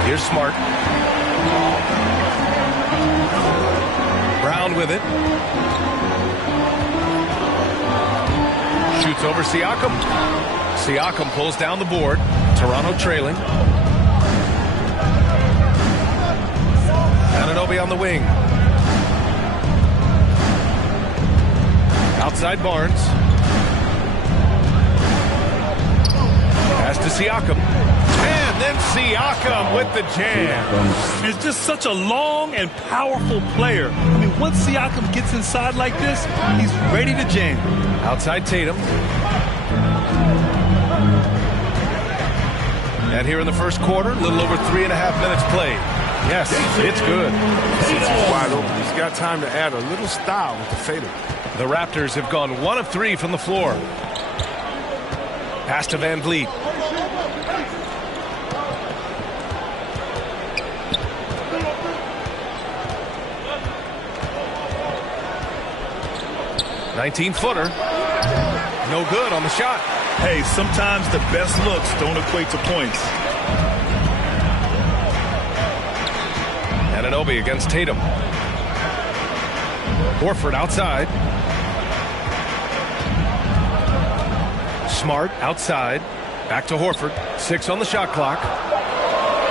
Here's Smart. Brown with it. Shoots over Siakam. Siakam pulls down the board. Toronto trailing. Anunoby on the wing. Outside Barnes. Pass to Siakam. And then Siakam with the jam. He's just such a long and powerful player. I mean, once Siakam gets inside like this, he's ready to jam. Outside Tatum. And here in the first quarter, a little over 3.5 minutes played. Yes, it's good. It's wide open. He's got time to add a little style with the fader. The Raptors have gone 1 of 3 from the floor. Pass to Van Vliet. "19-footer. No good on the shot. Hey, sometimes the best looks don't equate to points. Anunoby against Tatum. Horford outside. Smart outside. Back to Horford. 6 on the shot clock.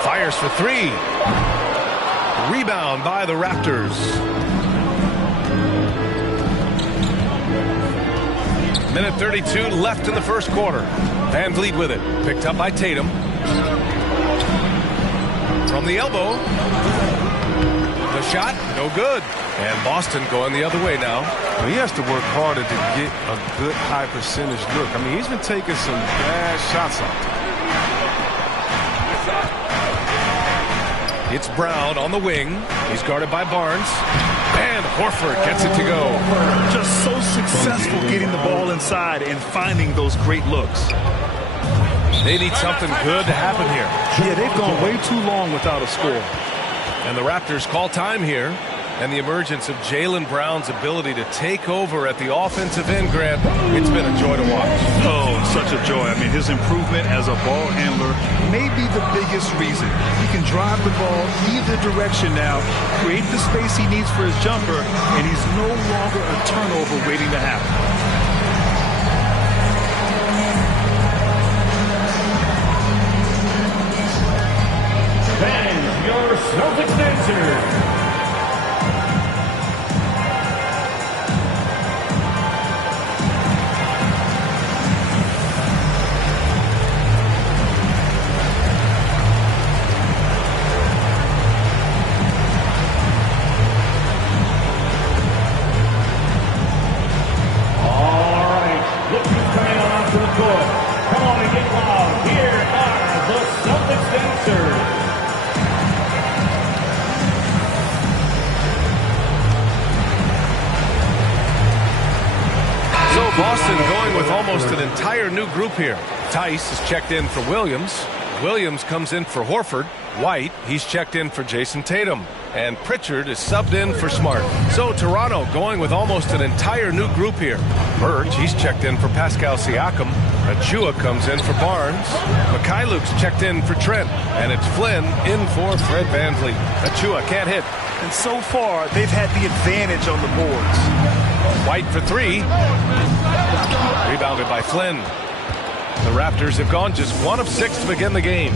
Fires for 3. Rebound by the Raptors. Minute 32 left in the first quarter. Van Vliet with it. Picked up by Tatum. From the elbow. The shot, no good. And Boston going the other way now. Well, he has to work harder to get a good high percentage look. I mean, he's been taking some bad shots out there. It's Brown on the wing. He's guarded by Barnes. And Horford gets it to go. Just so successful getting the ball inside and finding those great looks. They need something good to happen here. Yeah, they've gone way too long without a score. And the Raptors call time here. And the emergence of Jaylen Brown's ability to take over at the offensive end, Grant, it's been a joy to watch. Oh, such a joy. I mean, his improvement as a ball handler may be the biggest reason. He can drive the ball either direction now, create the space he needs for his jumper, and he's no longer a turnover waiting to happen. And your Celtics dancer. Boston going with almost an entire new group here. Tice is checked in for Williams. Williams comes in for Horford. White, he's checked in for Jason Tatum. And Pritchard is subbed in for Smart. So Toronto going with almost an entire new group here. Birch, he's checked in for Pascal Siakam. Achua comes in for Barnes. Mikhailuk's checked in for Trent. And it's Flynn in for Fred VanVleet. Achua can't hit. And so far, they've had the advantage on the boards. White for 3. Rebounded by Flynn. The Raptors have gone just 1 of 6 to begin the game.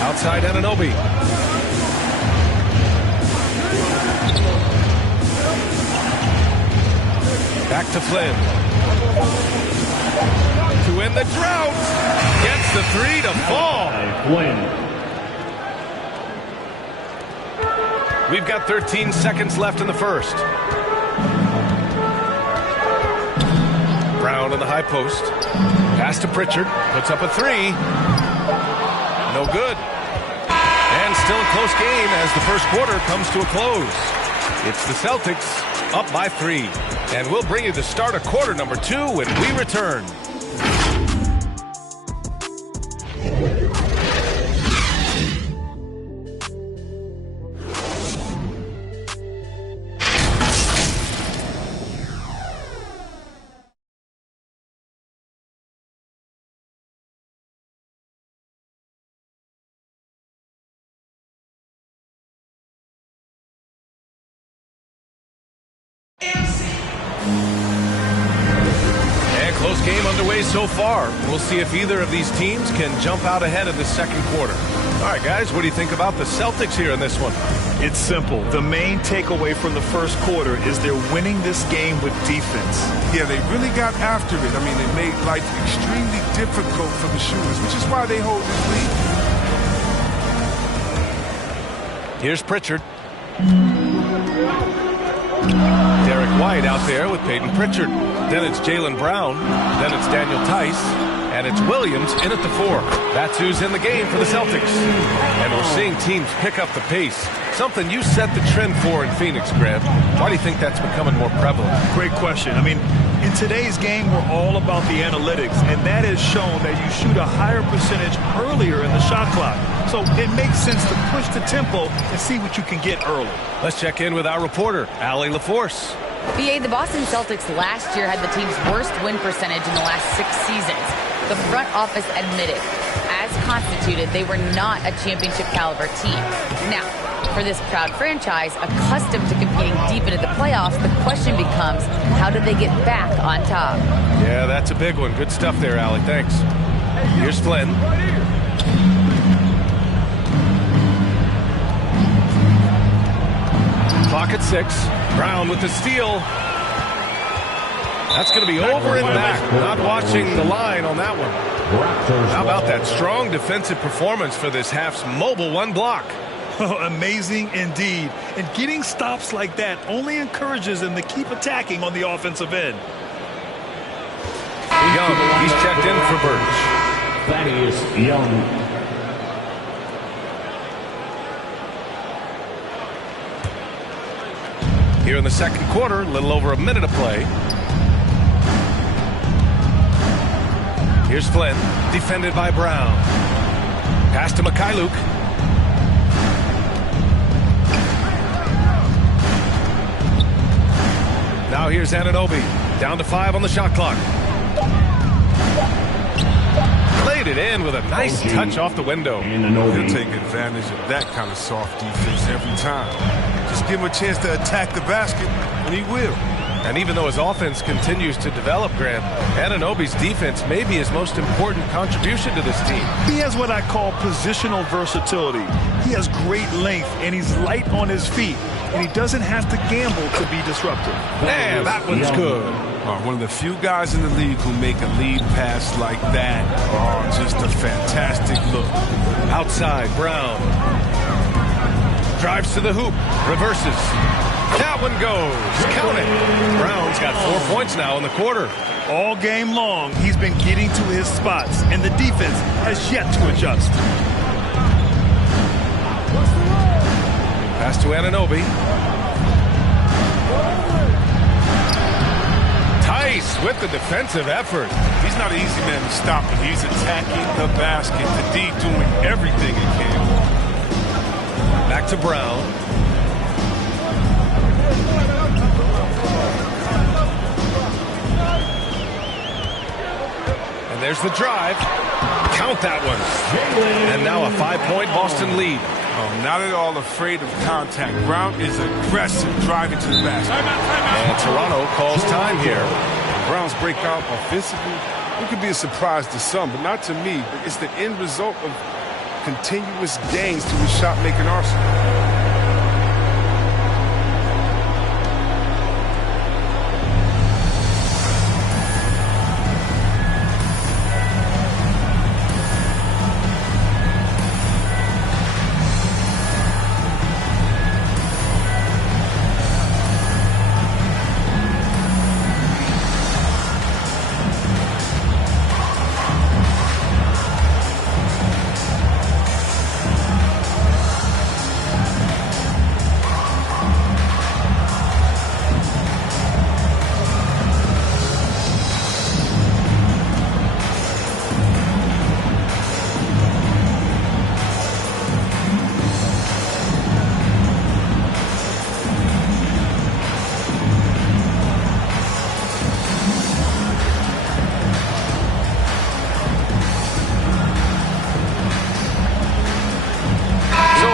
Outside Anunoby. Back to Flynn. To end the drought. Gets the 3 to fall. Flynn. We've got 13 seconds left in the first. Brown in the high post. Pass to Pritchard. Puts up a 3. No good. And still a close game as the first quarter comes to a close. It's the Celtics up by 3. And we'll bring you the start of quarter number 2 when we return. Close game underway so far. We'll see if either of these teams can jump out ahead in the second quarter. All right, guys, what do you think about the Celtics here in this one? It's simple. The main takeaway from the first quarter is they're winning this game with defense. Yeah, they really got after it. I mean, they made life extremely difficult for the shooters, which is why they hold this lead. Here's Pritchard. Derek White out there with Peyton Pritchard. Then it's Jaylen Brown. Then it's Daniel Tice. and it's Williams in at the 4. That's who's in the game for the Celtics. And we're seeing teams pick up the pace, something you set the trend for in Phoenix, Grant. Why do you think that's becoming more prevalent? Great question. I mean, in today's game, we're all about the analytics, and that has shown that you shoot a higher percentage earlier in the shot clock. So it makes sense to push the tempo and see what you can get early. Let's check in with our reporter, Allie LaForce. BA, the Boston Celtics last year had the team's worst win percentage in the last 6 seasons. The front office admitted, as constituted, they were not a championship caliber team. Now, for this proud franchise, accustomed to competing deep into the playoffs, the question becomes, how do they get back on top? Yeah, that's a big one. Good stuff there, Allie. Thanks. Here's Flynn. Clock at 6. Brown with the steal. That's going to be over and back. Not watching the line on that one. How about that strong defensive performance for this half's mobile 1 block? Amazing indeed. And getting stops like that only encourages them to keep attacking on the offensive end. Young, he's checked in for Birch. Thaddeus Young. Here in the second quarter, a little over a minute of play. Here's Flynn, defended by Brown. Pass to Mikhailuk. Now here's Anunoby, down to 5 on the shot clock. Played it in with a nice touch off the window. He'll take advantage of that kind of soft defense every time. Just give him a chance to attack the basket, and he will. And even though his offense continues to develop, Grant, Anunoby's defense may be his most important contribution to this team. He has what I call positional versatility. He has great length, and he's light on his feet, and he doesn't have to gamble to be disruptive. Man, that one's good. One of the few guys in the league who make a lead pass like that. Oh, just a fantastic look. Outside, Brown. Drives to the hoop. Reverses. That one goes. Count it. Brown's got 4 points now in the quarter. All game long, he's been getting to his spots, and the defense has yet to adjust. Pass to Anunoby. Tice with the defensive effort. He's not an easy man to stop, but he's attacking the basket. The D doing everything he can. Back to Brown. And there's the drive. Count that one. And now a 5-point Boston lead. Oh, not at all afraid of contact. Brown is aggressive driving to the basket. And Toronto calls time here. Brown's breakout offensively, it could be a surprise to some, but not to me. It's the end result of continuous gains to his shot-making arsenal.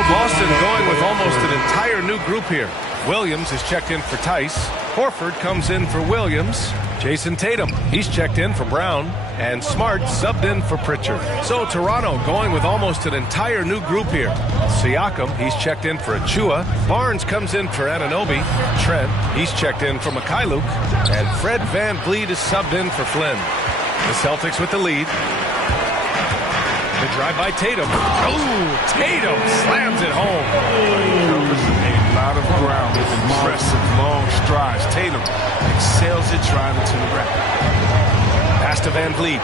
Boston going with almost an entire new group here. Williams is checked in for Tice. Horford comes in for Williams. Jason Tatum, he's checked in for Brown. And Smart subbed in for Pritchard. So Toronto going with almost an entire new group here. Siakam, he's checked in for Achua. Barnes comes in for Anunoby. Trent, he's checked in for Mikhailuk. And Fred VanVleet is subbed in for Flynn. The Celtics with the lead. The drive by Tatum. Oh, Tatum slams it home. Covers a lot of ground with impressive long strides. Tatum excels at driving to the rack. Pass to VanVleet.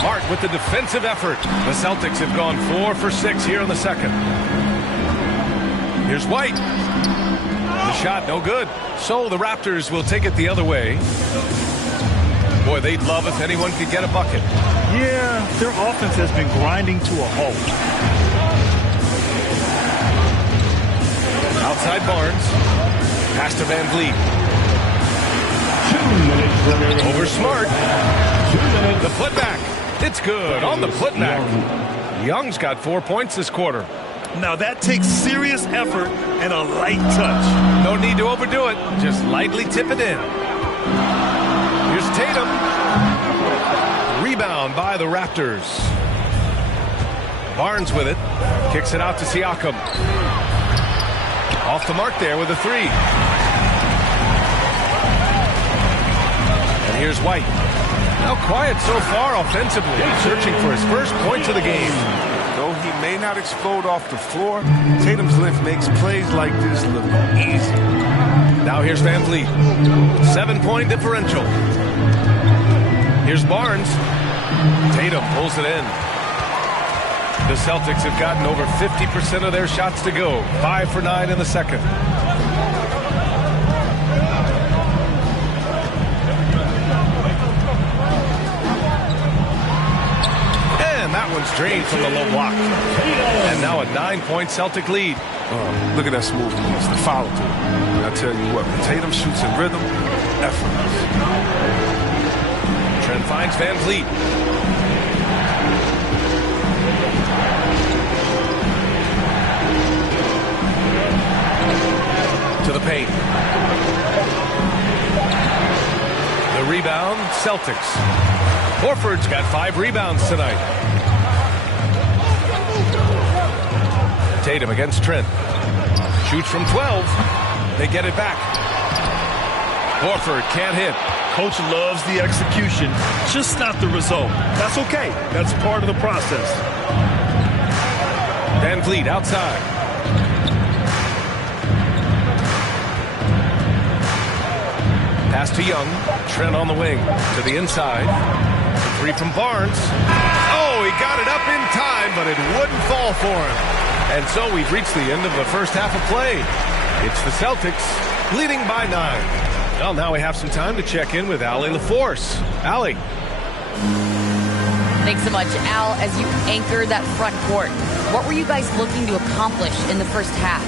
Smart with the defensive effort. The Celtics have gone 4 for 6 here in the second. Here's White. The shot, no good. So the Raptors will take it the other way. Boy, they'd love if anyone could get a bucket. Yeah, their offense has been grinding to a halt. Outside Barnes. Pass to Van Vliet. Over Smart. The putback. It's good on the putback. Young's got 4 points this quarter. Now that takes serious effort and a light touch. No need to overdo it. Just lightly tip it in. Here's Tatum. Rebound by the Raptors. Barnes with it. Kicks it out to Siakam. Off the mark there with a 3. And here's White. Now quiet so far offensively. Searching for his first points of the game. Though he may not explode off the floor, Tatum's length makes plays like this look easy. Now here's Van Vliet. 7-point differential. Here's Barnes. Tatum pulls it in. The Celtics have gotten over 50% of their shots to go. 5 for 9 in the second. And that one's drained from the low block. And now a 9-point Celtic lead. Look at that smooth release, the follow through. And I tell you what, when Tatum shoots in rhythm, effortless. Trent finds Van Vliet. To the paint. The rebound, Celtics. Horford's got 5 rebounds tonight. Tatum against Trent. Shoots from 12. They get it back. Horford can't hit. Coach loves the execution, just not the result. That's okay. That's part of the process. Van Vliet outside. Pass to Young. Trent on the wing. To the inside. The 3 from Barnes. Oh, he got it up in time, but it wouldn't fall for him. And so we've reached the end of the first half of play. It's the Celtics leading by 9. Well, now we have some time to check in with Allie LaForce. Allie. Thanks so much, Al. As you anchored that front court, what were you guys looking to accomplish in the first half?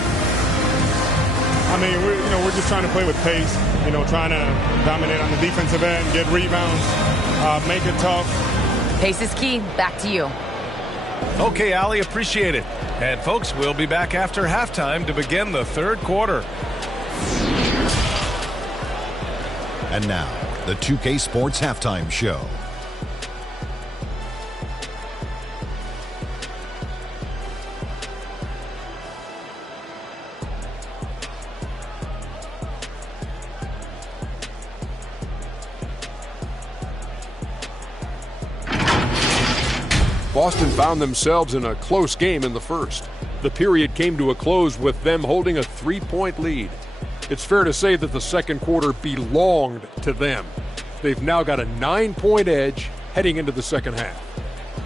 I mean, we're just trying to play with pace. Trying to dominate on the defensive end, get rebounds, make it tough. Pace is key. Back to you. Okay, Allie, appreciate it. And folks, we'll be back after halftime to begin the third quarter. And now, the 2K Sports Halftime Show. Boston found themselves in a close game in the first. The period came to a close with them holding a 3-point lead. It's fair to say that the second quarter belonged to them. They've now got a 9-point edge heading into the second half.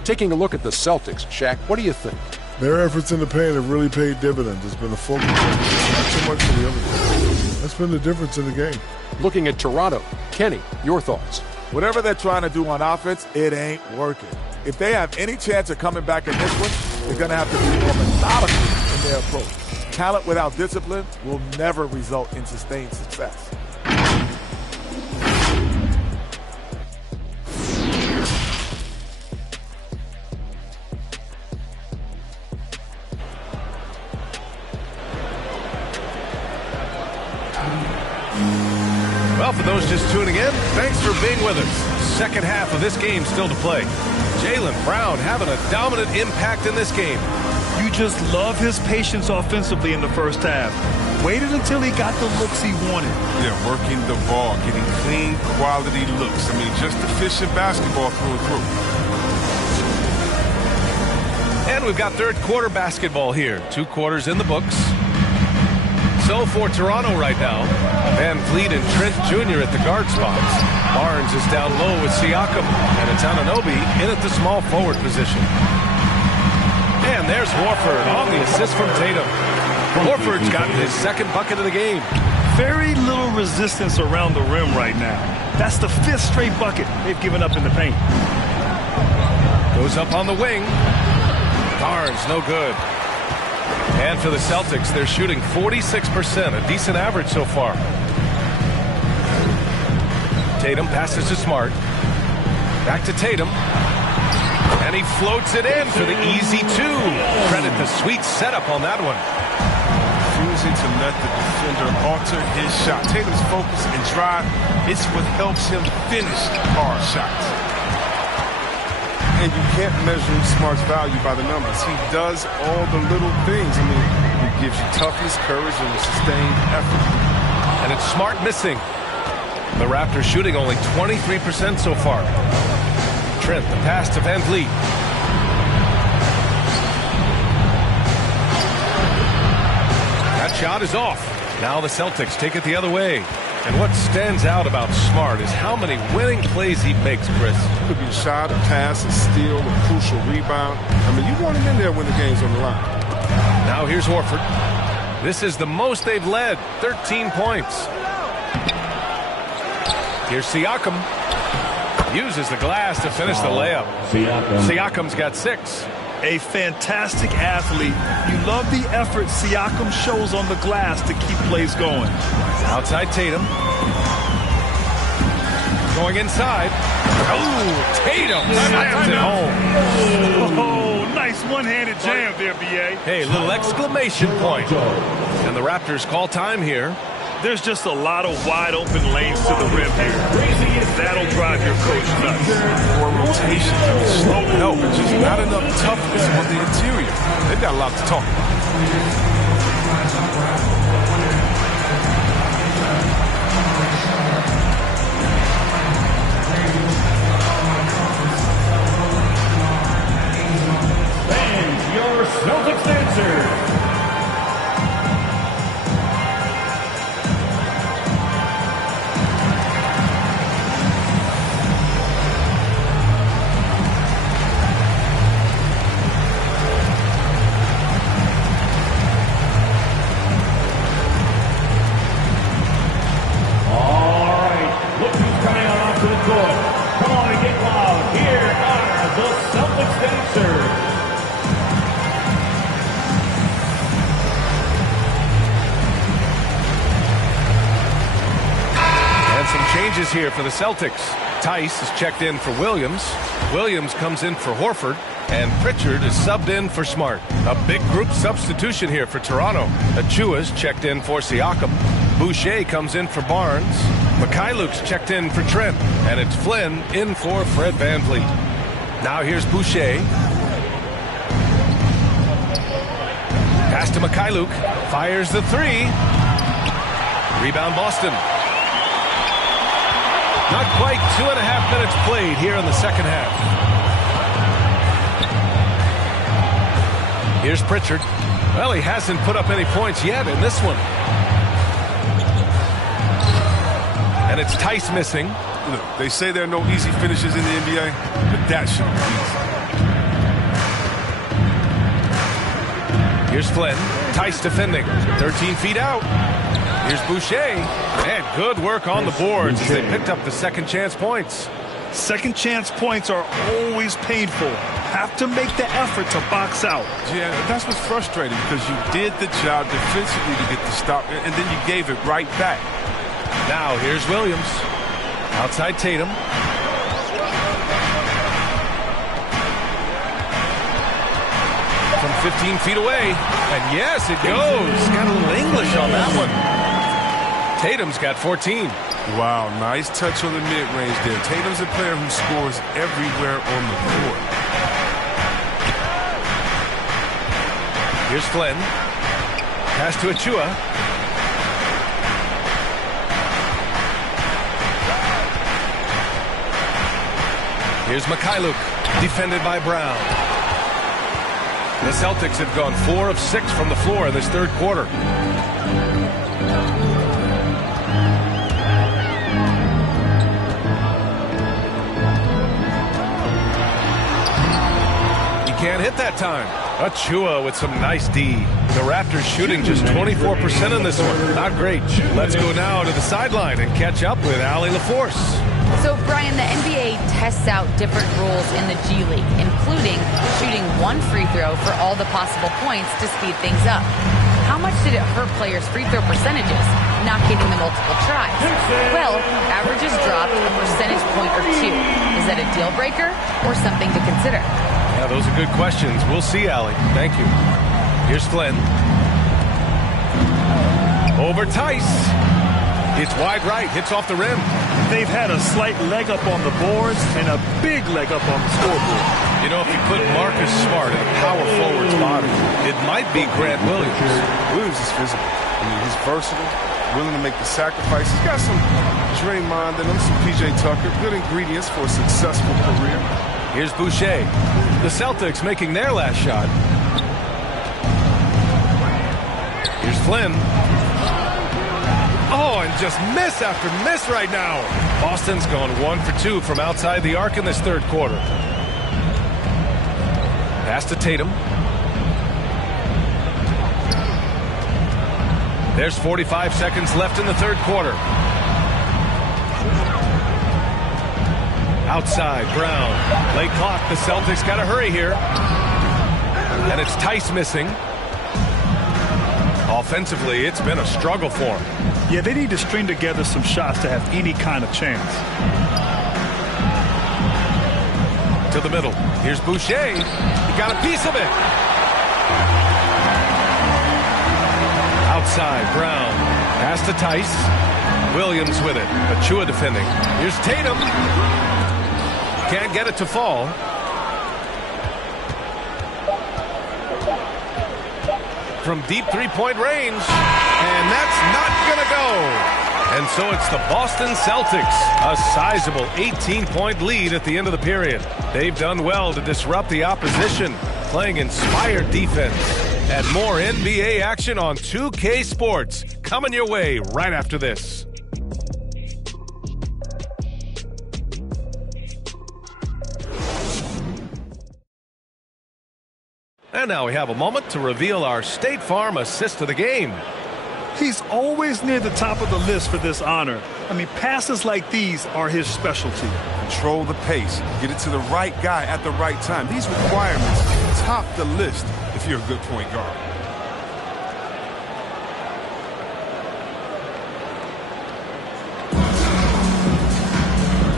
Taking a look at the Celtics, Shaq, what do you think? Their efforts in the paint have really paid dividends. It's been a focal point, not so much for the other team. That's been the difference in the game. Looking at Toronto, Kenny, your thoughts? Whatever they're trying to do on offense, it ain't working. If they have any chance of coming back in this one, they're going to have to be more methodical in their approach. Talent without discipline will never result in sustained success. Well, for those just tuning in, thanks for being with us. Second half of this game still to play. Jaylen Brown having a dominant impact in this game. You just love his patience offensively in the first half. Waited until he got the looks he wanted. Yeah, working the ball, getting clean, quality looks. I mean, just efficient basketball through and through. And we've got third quarter basketball here. 2 quarters in the books. So for Toronto right now, Van Vliet and Trent Jr. at the guard spots. Barnes is down low with Siakam, and it's Anunoby in at the small forward position. And there's Horford on the assist from Tatum. Horford's gotten his second bucket of the game. Very little resistance around the rim right now. That's the 5th straight bucket they've given up in the paint. Goes up on the wing. Barnes, no good. And for the Celtics, they're shooting 46%, a decent average so far. Tatum passes to Smart. Back to Tatum. And he floats it in for the easy 2. Credit the sweet setup on that one. Refusing to let the defender alter his shot. Tatum's focus and drive, it's what helps him finish hard shots. And you can't measure Smart's value by the numbers. He does all the little things. I mean, he gives you toughness, courage, and a sustained effort. And it's Smart missing. The Raptors shooting only 23% so far. Trent, the pass to Van Vliet. That shot is off. Now the Celtics take it the other way. And what stands out about Smart is how many winning plays he makes, Chris. Could be a shot, a pass, a steal, a crucial rebound. I mean, you want him in there when the game's on the line. Now here's Horford. This is the most they've led, 13 points. Here's Siakam. Uses the glass to finish the layup. Siakam's got 6. A fantastic athlete. You love the effort Siakam shows on the glass to keep plays going. Outside Tatum. Going inside. Oh, Tatum slams it home. Oh, nice one-handed jam there, B.A. Hey, little exclamation point. And the Raptors call time here. There's just a lot of wide-open lanes to the rim here. That'll drive your coach nuts. More rotation, slow help, and just not enough toughness on the interior. They've got a lot to talk about. Your Celtics dancer. Changes here for the Celtics. Tice is checked in for Williams. Williams comes in for Horford. And Pritchard is subbed in for Smart. A big group substitution here for Toronto. Achua's checked in for Siakam. Boucher comes in for Barnes. Mikhailuk's checked in for Trent. And it's Flynn in for Fred VanVleet. Now here's Boucher. Pass to Mikhailuk. Fires the 3. Rebound Boston. Not quite 2.5 minutes played here in the second half. Here's Pritchard. Well, he hasn't put up any points yet in this one. And it's Tice missing. Look, they say there are no easy finishes in the NBA, but that should be easy. Here's Flynn. Tice defending. 13 feet out. Here's Boucher. And good work on the boards as they picked up the second chance points. Second chance points are always painful. Have to make the effort to box out. Yeah, that's what's frustrating because you did the job defensively to get the stop, and then you gave it right back. Now here's Williams. Outside Tatum. From 15 feet away. And yes, it goes. Got a little English on that one. Tatum's got 14. Wow, nice touch on the mid-range there. Tatum's a player who scores everywhere on the court. Here's Flynn. Pass to Achua. Here's Mikhailuk, defended by Brown. The Celtics have gone 4 of 6 from the floor in this third quarter. hit that time. Achua with some nice D. The Raptors shooting just 24% in this one. Not great. Let's go now to the sideline and catch up with Allie LaForce. So, Brian, the NBA tests out different rules in the G League, including shooting one free throw for all the possible points to speed things up. How much did it hurt players' free throw percentages, not getting the multiple tries? Well, averages dropped a percentage point or two. Is that a deal breaker or something to consider? Yeah, those are good questions. We'll see, Allie. Thank you. Here's Flynn. Over Tice. It's wide right, hits off the rim. They've had a slight leg up on the boards and a big leg up on the scoreboard. You know, if you put Marcus Smart in a power forward's bottom, it might be Grant Williams. Williams is physical. I mean, he's versatile, willing to make the sacrifice. He's got some Draymond in him, some P.J. Tucker. Good ingredients for a successful career. Here's Boucher. The Celtics making their last shot. Here's Flynn. Oh, and just miss after miss right now. Boston's gone 1 for 2 from outside the arc in this third quarter. Pass to Tatum. There's 45 seconds left in the third quarter. Outside, Brown. Late clock, the Celtics got to hurry here. And it's Tice missing. Offensively, it's been a struggle for him. Yeah, they need to string together some shots to have any kind of chance. To the middle. Here's Boucher. He got a piece of it. Outside, Brown. Pass to Tice. Williams with it. Achua defending. Here's Tatum. Can't get it to fall. From deep three-point range, and that's not gonna go. And so it's the Boston Celtics, a sizable 18-point lead at the end of the period. They've done well to disrupt the opposition, playing inspired defense. And more NBA action on 2K Sports coming your way right after this. And now we have a moment to reveal our State Farm assist of the game. He's always near the top of the list for this honor. I mean, passes like these are his specialty. Control the pace. Get it to the right guy at the right time. These requirements top the list if you're a good point guard.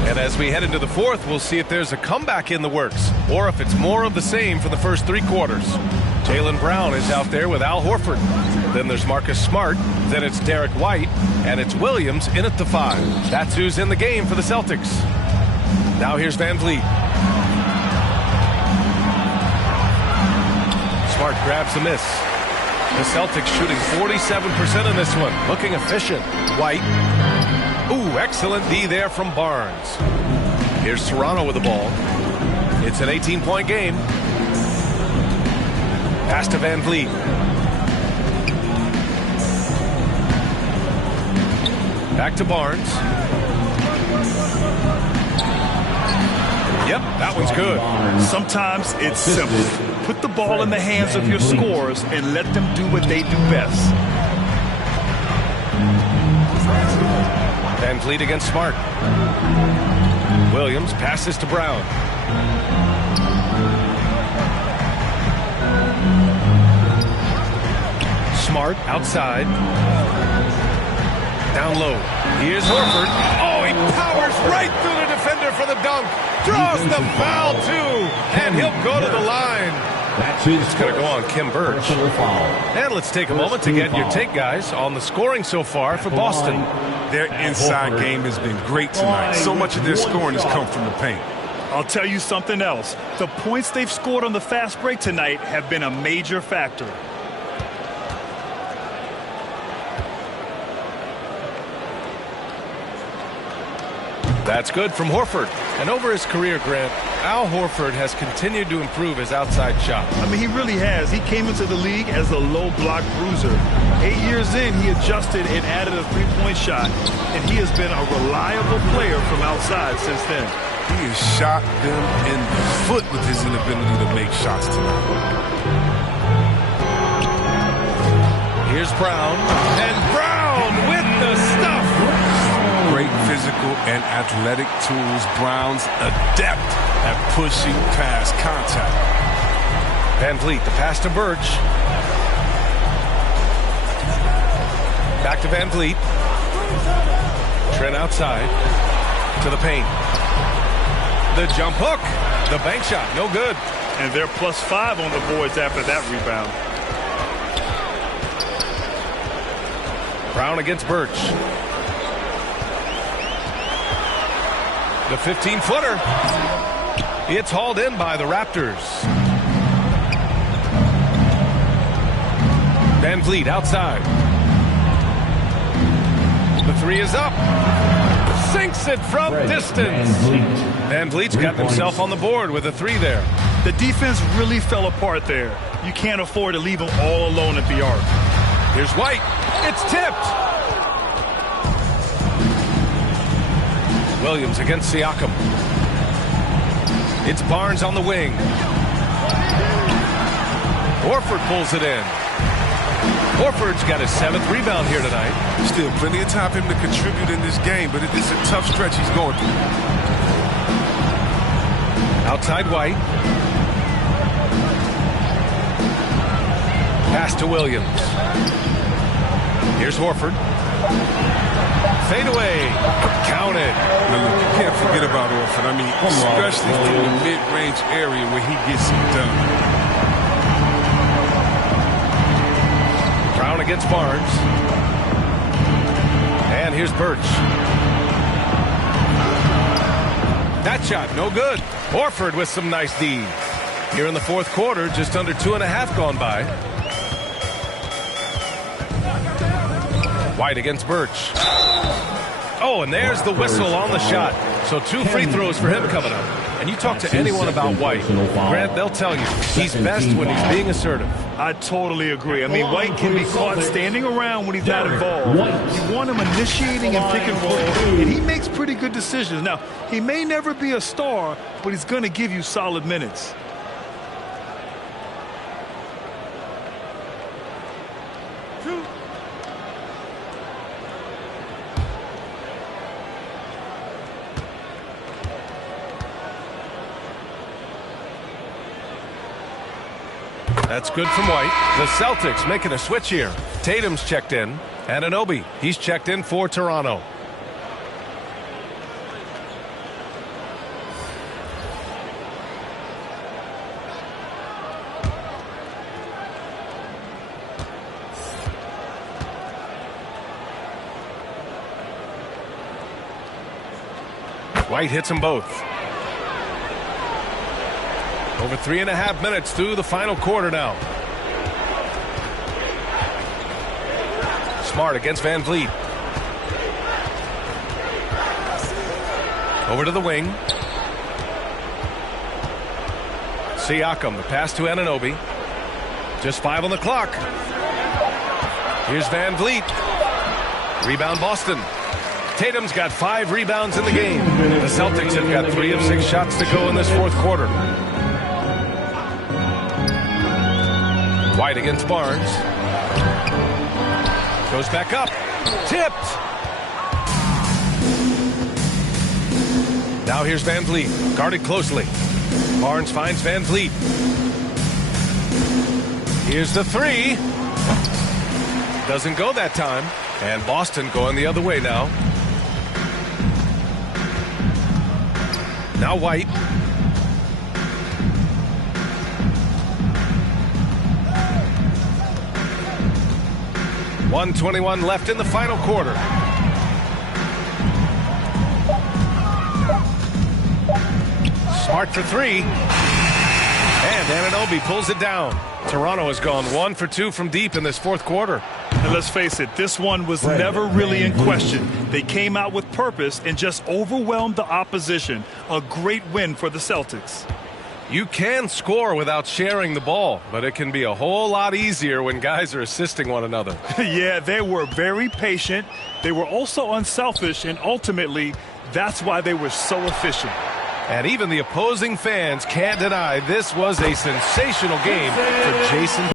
And as we head into the fourth, we'll see if there's a comeback in the works or if it's more of the same for the first three quarters. Jaylen Brown is out there with Al Horford. Then there's Marcus Smart. Then it's Derek White. And it's Williams in at the 5. That's who's in the game for the Celtics. Now here's Van Vliet. Smart grabs the miss. The Celtics shooting 47% in this one. Looking efficient. White. Ooh, excellent D there from Barnes. Here's Toronto with the ball. It's an 18-point game. Pass to Van Vliet. Back to Barnes. Yep, that one's good. Sometimes it's simple. Put the ball in the hands of your scorers and let them do what they do best. Van Vliet against Smart. Williams passes to Brown. Smart outside. Down low. Here's Horford. Oh, he powers right through the defender for the dunk. Draws the foul, too. And he'll go to the line. It's going to go on Kim Birch. And let's take a moment to get your take, guys, on the scoring so far for Boston. Their inside game has been great tonight. So much of their scoring has come from the paint. I'll tell you something else. The points they've scored on the fast break tonight have been a major factor. That's good from Horford. And over his career, Grant, Al Horford has continued to improve his outside shot. I mean, he really has. He came into the league as a low block bruiser. 8 years in, he adjusted and added a three-point shot, and he has been a reliable player from outside since then. He has shot them in the foot with his inability to make shots tonight. Here's Brown, and Brown with the stuff. Great physical and athletic tools. Brown's adept at pushing past contact. Van Vliet, the pass to Birch. Back to Van Vliet. Trent outside to the paint. The jump hook. The bank shot. No good. And they're +5 on the boards after that rebound. Brown against Birch. The 15-footer. It's hauled in by the Raptors. Van Vliet outside. The three is up. Sinks it from distance. Van Vliet's got himself on the board with a three there. The defense really fell apart there. You can't afford to leave them all alone at the arc. Here's White. It's tipped. Williams against Siakam. It's Barnes on the wing. Horford pulls it in. Horford's got his 7th rebound here tonight. Still plenty of time for him to contribute in this game, but it's a tough stretch he's going through. Outside White. Pass to Williams. Here's Horford. Fade away. Counted. Now look, you can't forget about Horford. I mean, especially from the mid-range area where he gets it done. Brown against Barnes. And here's Birch. That shot, no good. Horford with some nice D. Here in the fourth quarter, just under 2.5 gone by. White against Birch. Oh, and there's the whistle on the shot. So 2 free throws for him coming up. And you talk to anyone about White, Grant, they'll tell you he's best when he's being assertive. I totally agree. I mean, White can be caught standing around when he's not involved. You want him initiating and pick and roll, and he makes pretty good decisions. Now, he may never be a star, but he's going to give you solid minutes. That's good from White. The Celtics making a switch here. Tatum's checked in. Anunoby, he's checked in for Toronto. White hits them both. Over 3.5 minutes through the final quarter now. Smart against Van Vliet. Over to the wing. Siakam, the pass to Anunoby. Just 5 on the clock. Here's Van Vliet. Rebound Boston. Tatum's got 5 rebounds in the game. The Celtics have got 3 of 6 shots to go in this fourth quarter. White against Barnes. Goes back up. Tipped. Now here's Van Vliet. Guarded closely. Barnes finds Van Vliet. Here's the 3. Doesn't go that time. And Boston going the other way now. Now White. .121 left in the final quarter. Smart for 3. And Anunoby pulls it down. Toronto has gone 1 for 2 from deep in this fourth quarter. And let's face it, this one was never really in question. They came out with purpose and just overwhelmed the opposition. A great win for the Celtics. You can score without sharing the ball, but it can be a whole lot easier when guys are assisting one another. Yeah, they were very patient. They were also unselfish, and ultimately, that's why they were so efficient. And even the opposing fans can't deny this was a sensational game for Jason.